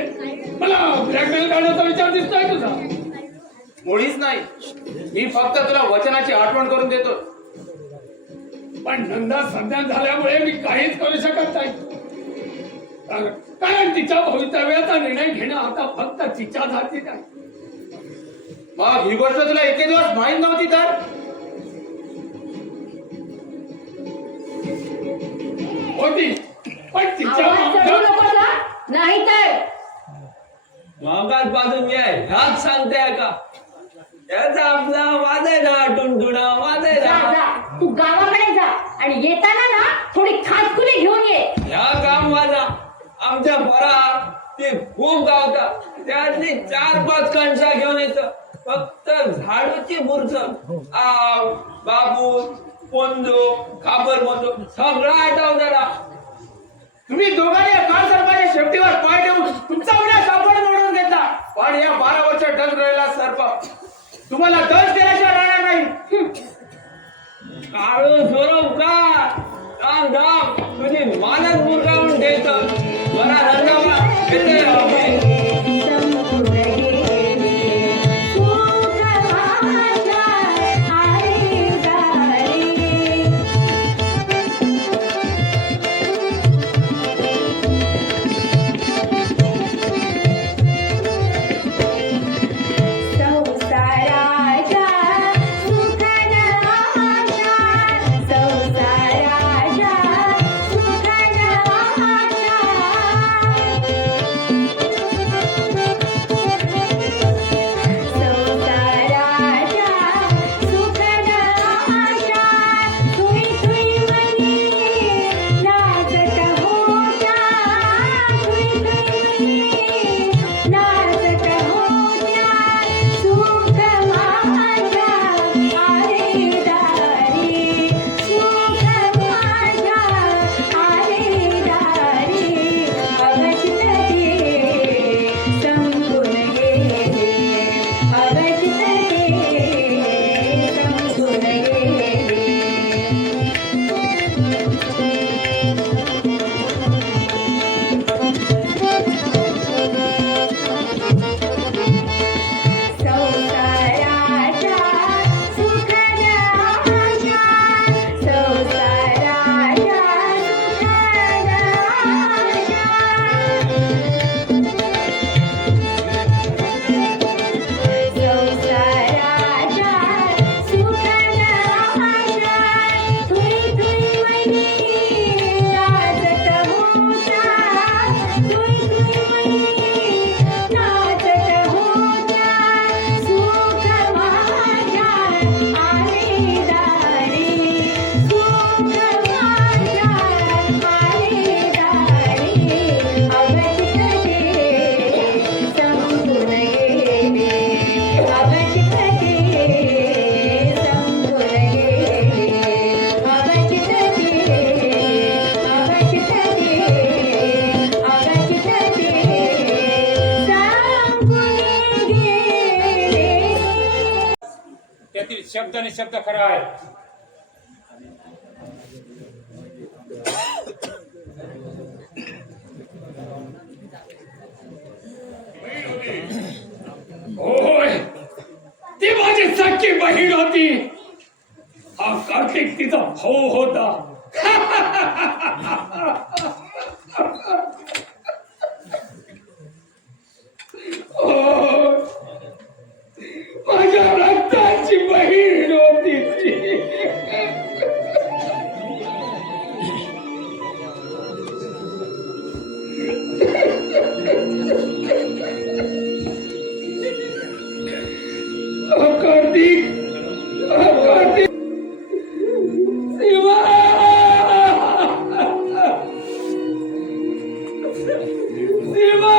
मला ब्लॅकमेल करण्याचा विचार दिसतोय तुझा? मुळीच नाही. मी फक्त तुला वचनाची आठवण करून देतो. पण नंदा सध्या झाल्यामुळे मी काहीच करू शकत नाही. कारण तिच्या भवितव्याचा निर्णय घेणं आता फक्त तिच्याच हातीत आहे. मग ही गोष्ट तुला इतके दिवस माहीत नव्हती तर? होती, पण तिच्या नाही तर मागास पासून ह्याच सांगते का? याचा आपला वाजाय ना टुनटुना वाजाय जा ना. जा, तू गावाकडे जा आणि येताना ना थोडी खासकुली घेऊन ये. ह्या काम वाजा आमच्या परा ते खूप गावतात. त्यातली 4-5 कणसा घेऊन येतं. फक्त झाडूची बुरस आव बाबू पोंजो खाबर पोंजो सगळं आठव जरा. तुम्ही दोघांनी काल सरपाच्या शेपटीवर पाय ठेवून तुमचा उड्या सापड मोडून घेतला. पण या 12 वर्ष डस राहिला सर्प तुम्हाला दस केल्याशिवाय राहणार नाही. काळू स्वरूप का राम राम तुझी मानस मुरगावून द्यायचं. बरा रंगावा तुमचा निशब्द खरा आहे. होय, ती माझी सख्खी बहीण होती. हा कार्तिक तिचा भाऊ होता. होय, माझ्या रक्ताची बहीण होती ती. कार्तिक, कार्तिक, शिवा, शिवा.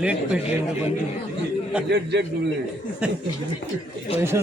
लेट पेटले लेट डुळे पैसा